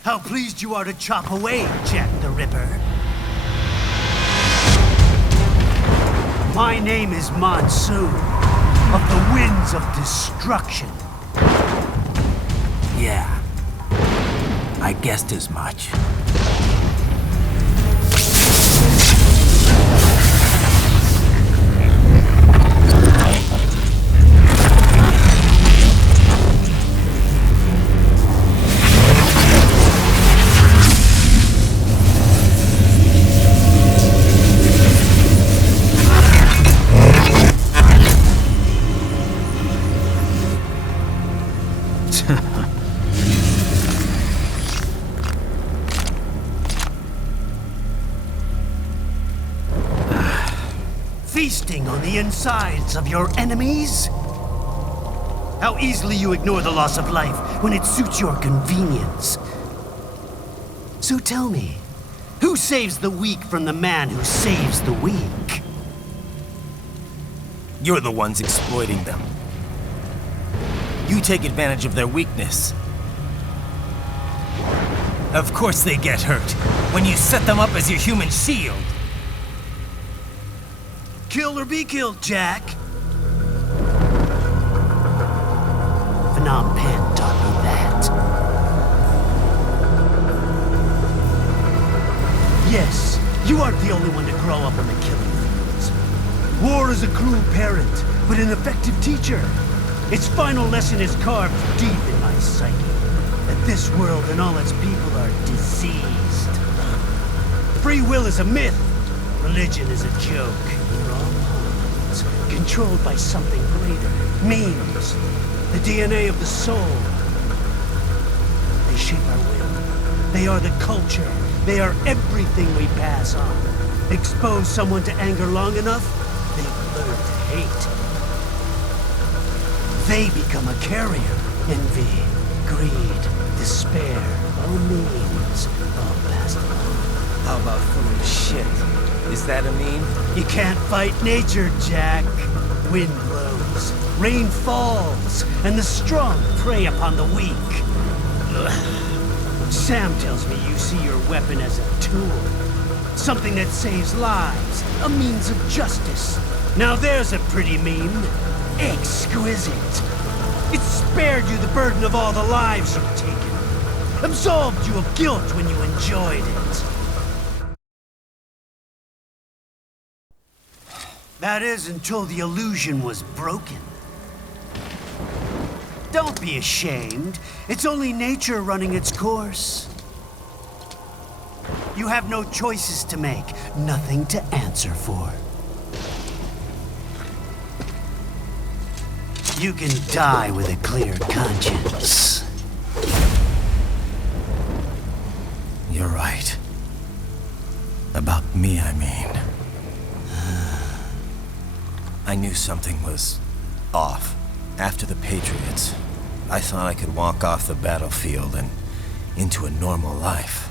How pleased you are to chop away, Jack the Ripper. My name is Monsoon, of the Winds of Destruction. Yeah, I guessed as much. Feasting on the insides of your enemies? How easily you ignore the loss of life when it suits your convenience. So tell me, who saves the weak from the man who saves the weak? You're the ones exploiting them. You take advantage of their weakness. Of course they get hurt when you set them up as your human shield. Kill or be killed, Jack. Phnom Penh taught me that. Yes, you aren't the only one to grow up on the killing fields. War is a cruel parent, but an effective teacher. Its final lesson is carved deep in my psyche. That this world and all its people are diseased. Free will is a myth. Religion is a joke. We're all pawns, controlled by something greater. Memes. The DNA of the soul. They shape our will. They are the culture. They are everything we pass on. Expose someone to anger long enough, they learn to hate. They become a carrier. Envy, greed, despair, all memes, all passed along. How about foolish shit? Is that a meme? You can't fight nature, Jack. Wind blows, rain falls, and the strong prey upon the weak. Ugh. Sam tells me you see your weapon as a tool. Something that saves lives, a means of justice. Now there's a pretty meme. Exquisite. It spared you the burden of all the lives you've taken. Absolved you of guilt when you enjoyed it. That is until the illusion was broken. Don't be ashamed. It's only nature running its course. You have no choices to make, nothing to answer for. You can die with a clear conscience. You're right. About me, I mean. I knew something was off. After the Patriots, I thought I could walk off the battlefield and into a normal life.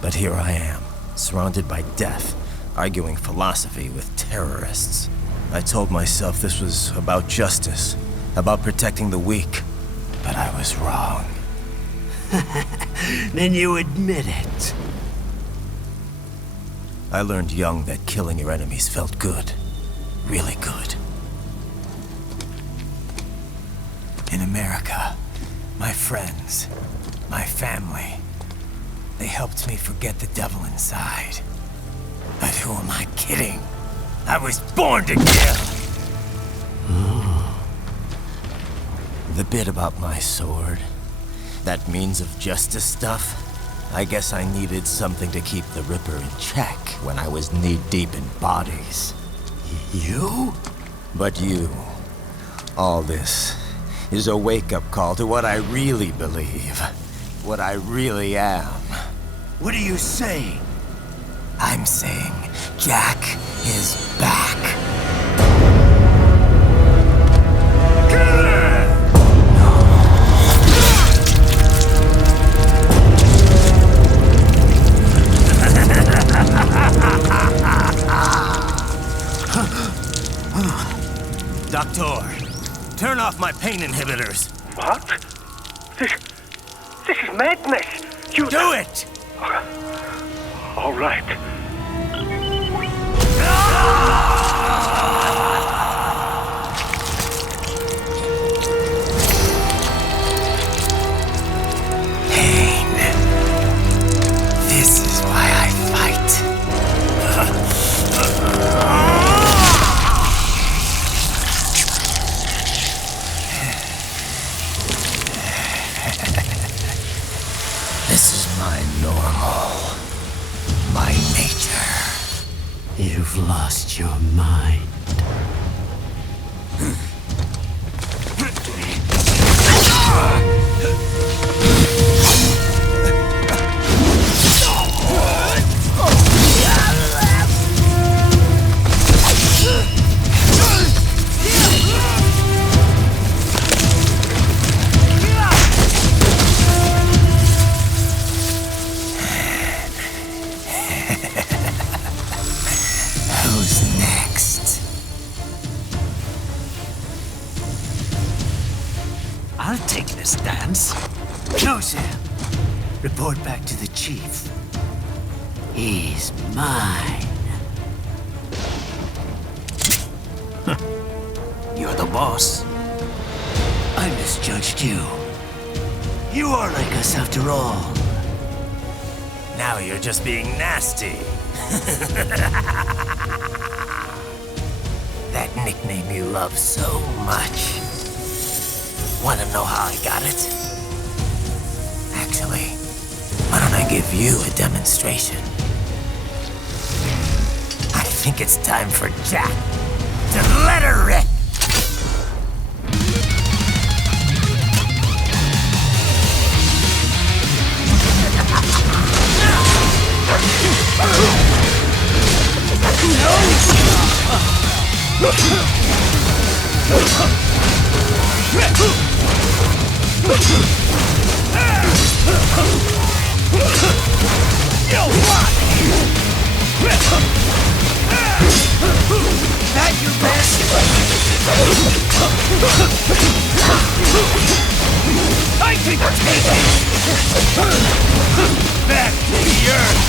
But here I am, surrounded by death, arguing philosophy with terrorists. I told myself this was about justice, about protecting the weak, but I was wrong. Then you admit it. I learned young that killing your enemies felt good. Really good. In America, my friends, my family, they helped me forget the devil inside. But who am I kidding? I was born to kill! The bit about my sword, that means of justice stuff, I guess I needed something to keep the Ripper in check when I was knee-deep in bodies. You? But you... all this is a wake-up call to what I really believe. What I really am. What are you saying? I'm saying Jack is back. Doctor, turn off my pain inhibitors. What? This is madness. You do it! All right. Pain. This is why I fight. This is my normal. My nature. You've lost your mind. Who's next? I'll take this dance. No, Sam. Report back to the chief. He's mine. You're the boss. I misjudged you. You are like us after all. Now you're just being nasty. That nickname you love so much. Want to know how I got it? Actually, why don't I give you a demonstration? I think it's time for Jack to let her rip. That you bastard! I can take it! Back to the earth,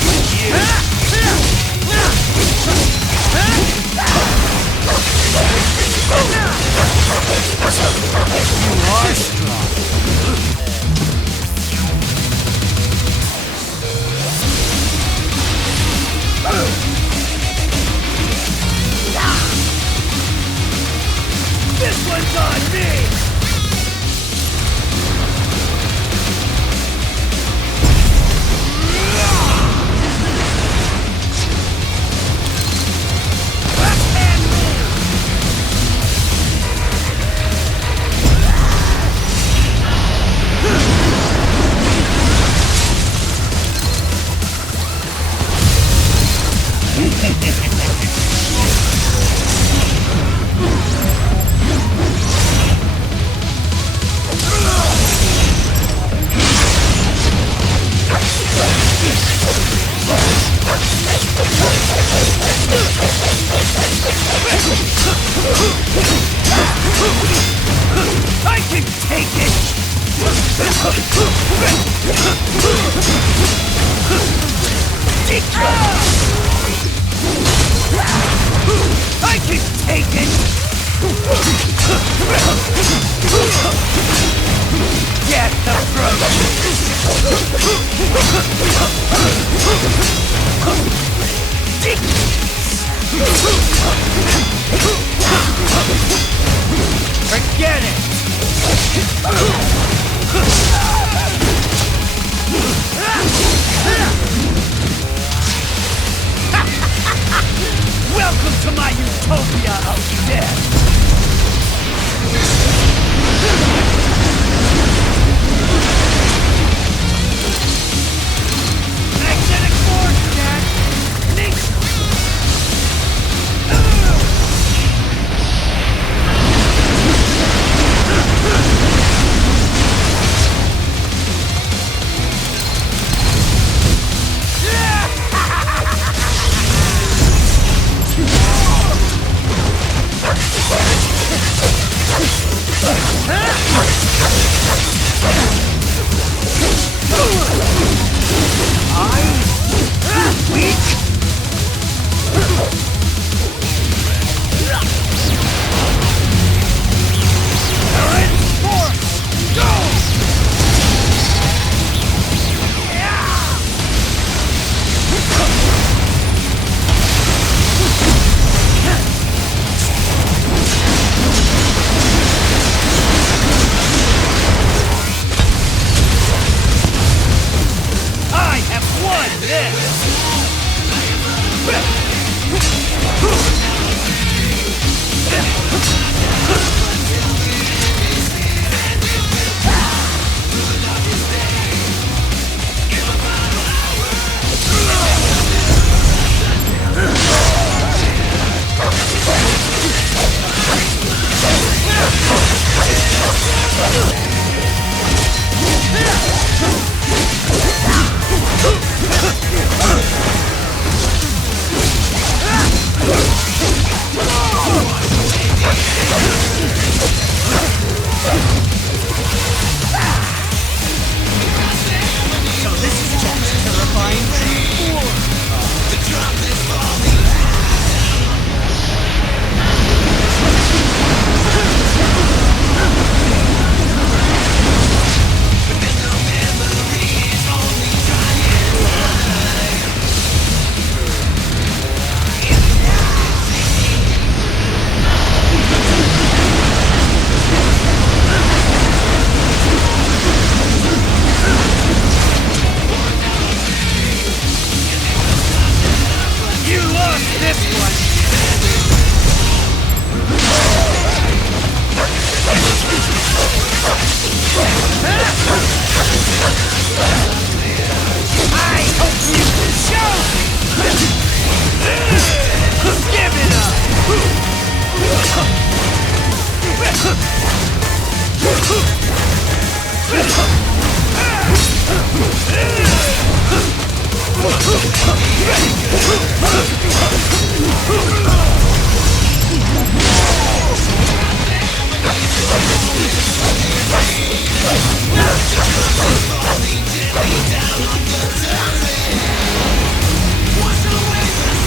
You are strong. This one's on me! I can take it! I can take it! Death Forget it! utopia of death! Magnetic force, Jack!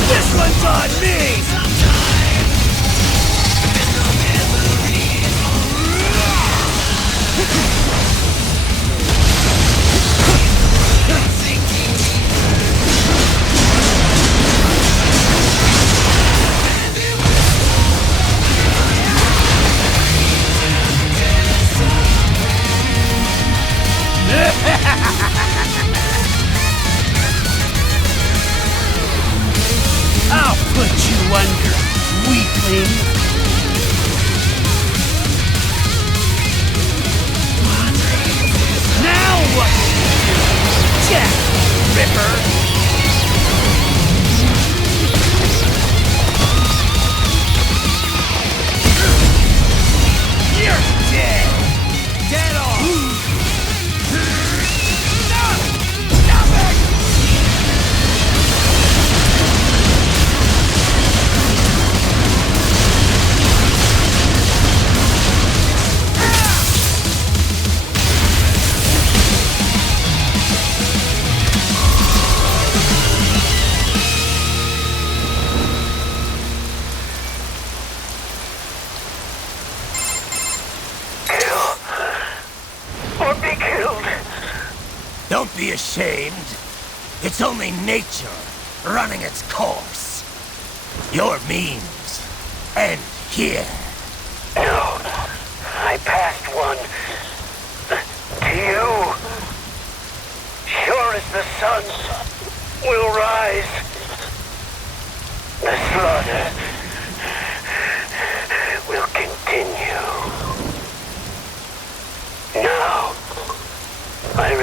This one's on me! I'll put you under, weakling! Now what will you do, Jack Ripper? You're dead! Dead on! Don't be ashamed. It's only nature running its course. Your means end here. No, I passed one. To you. Sure as the sun will rise. The slaughter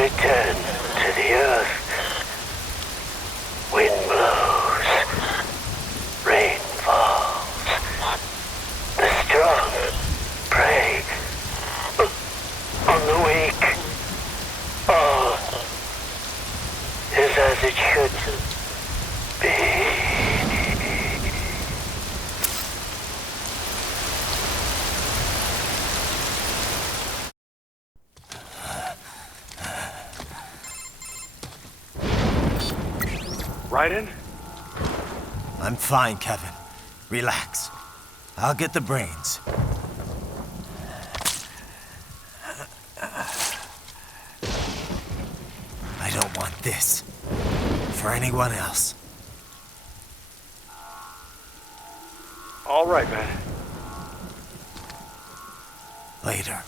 return to the earth. Wind blows, rain falls. The strong prey on the weak. All is as it should be. Raiden? I'm fine, Kevin. Relax. I'll get the brains. I don't want this. For anyone else. All right, man. Later.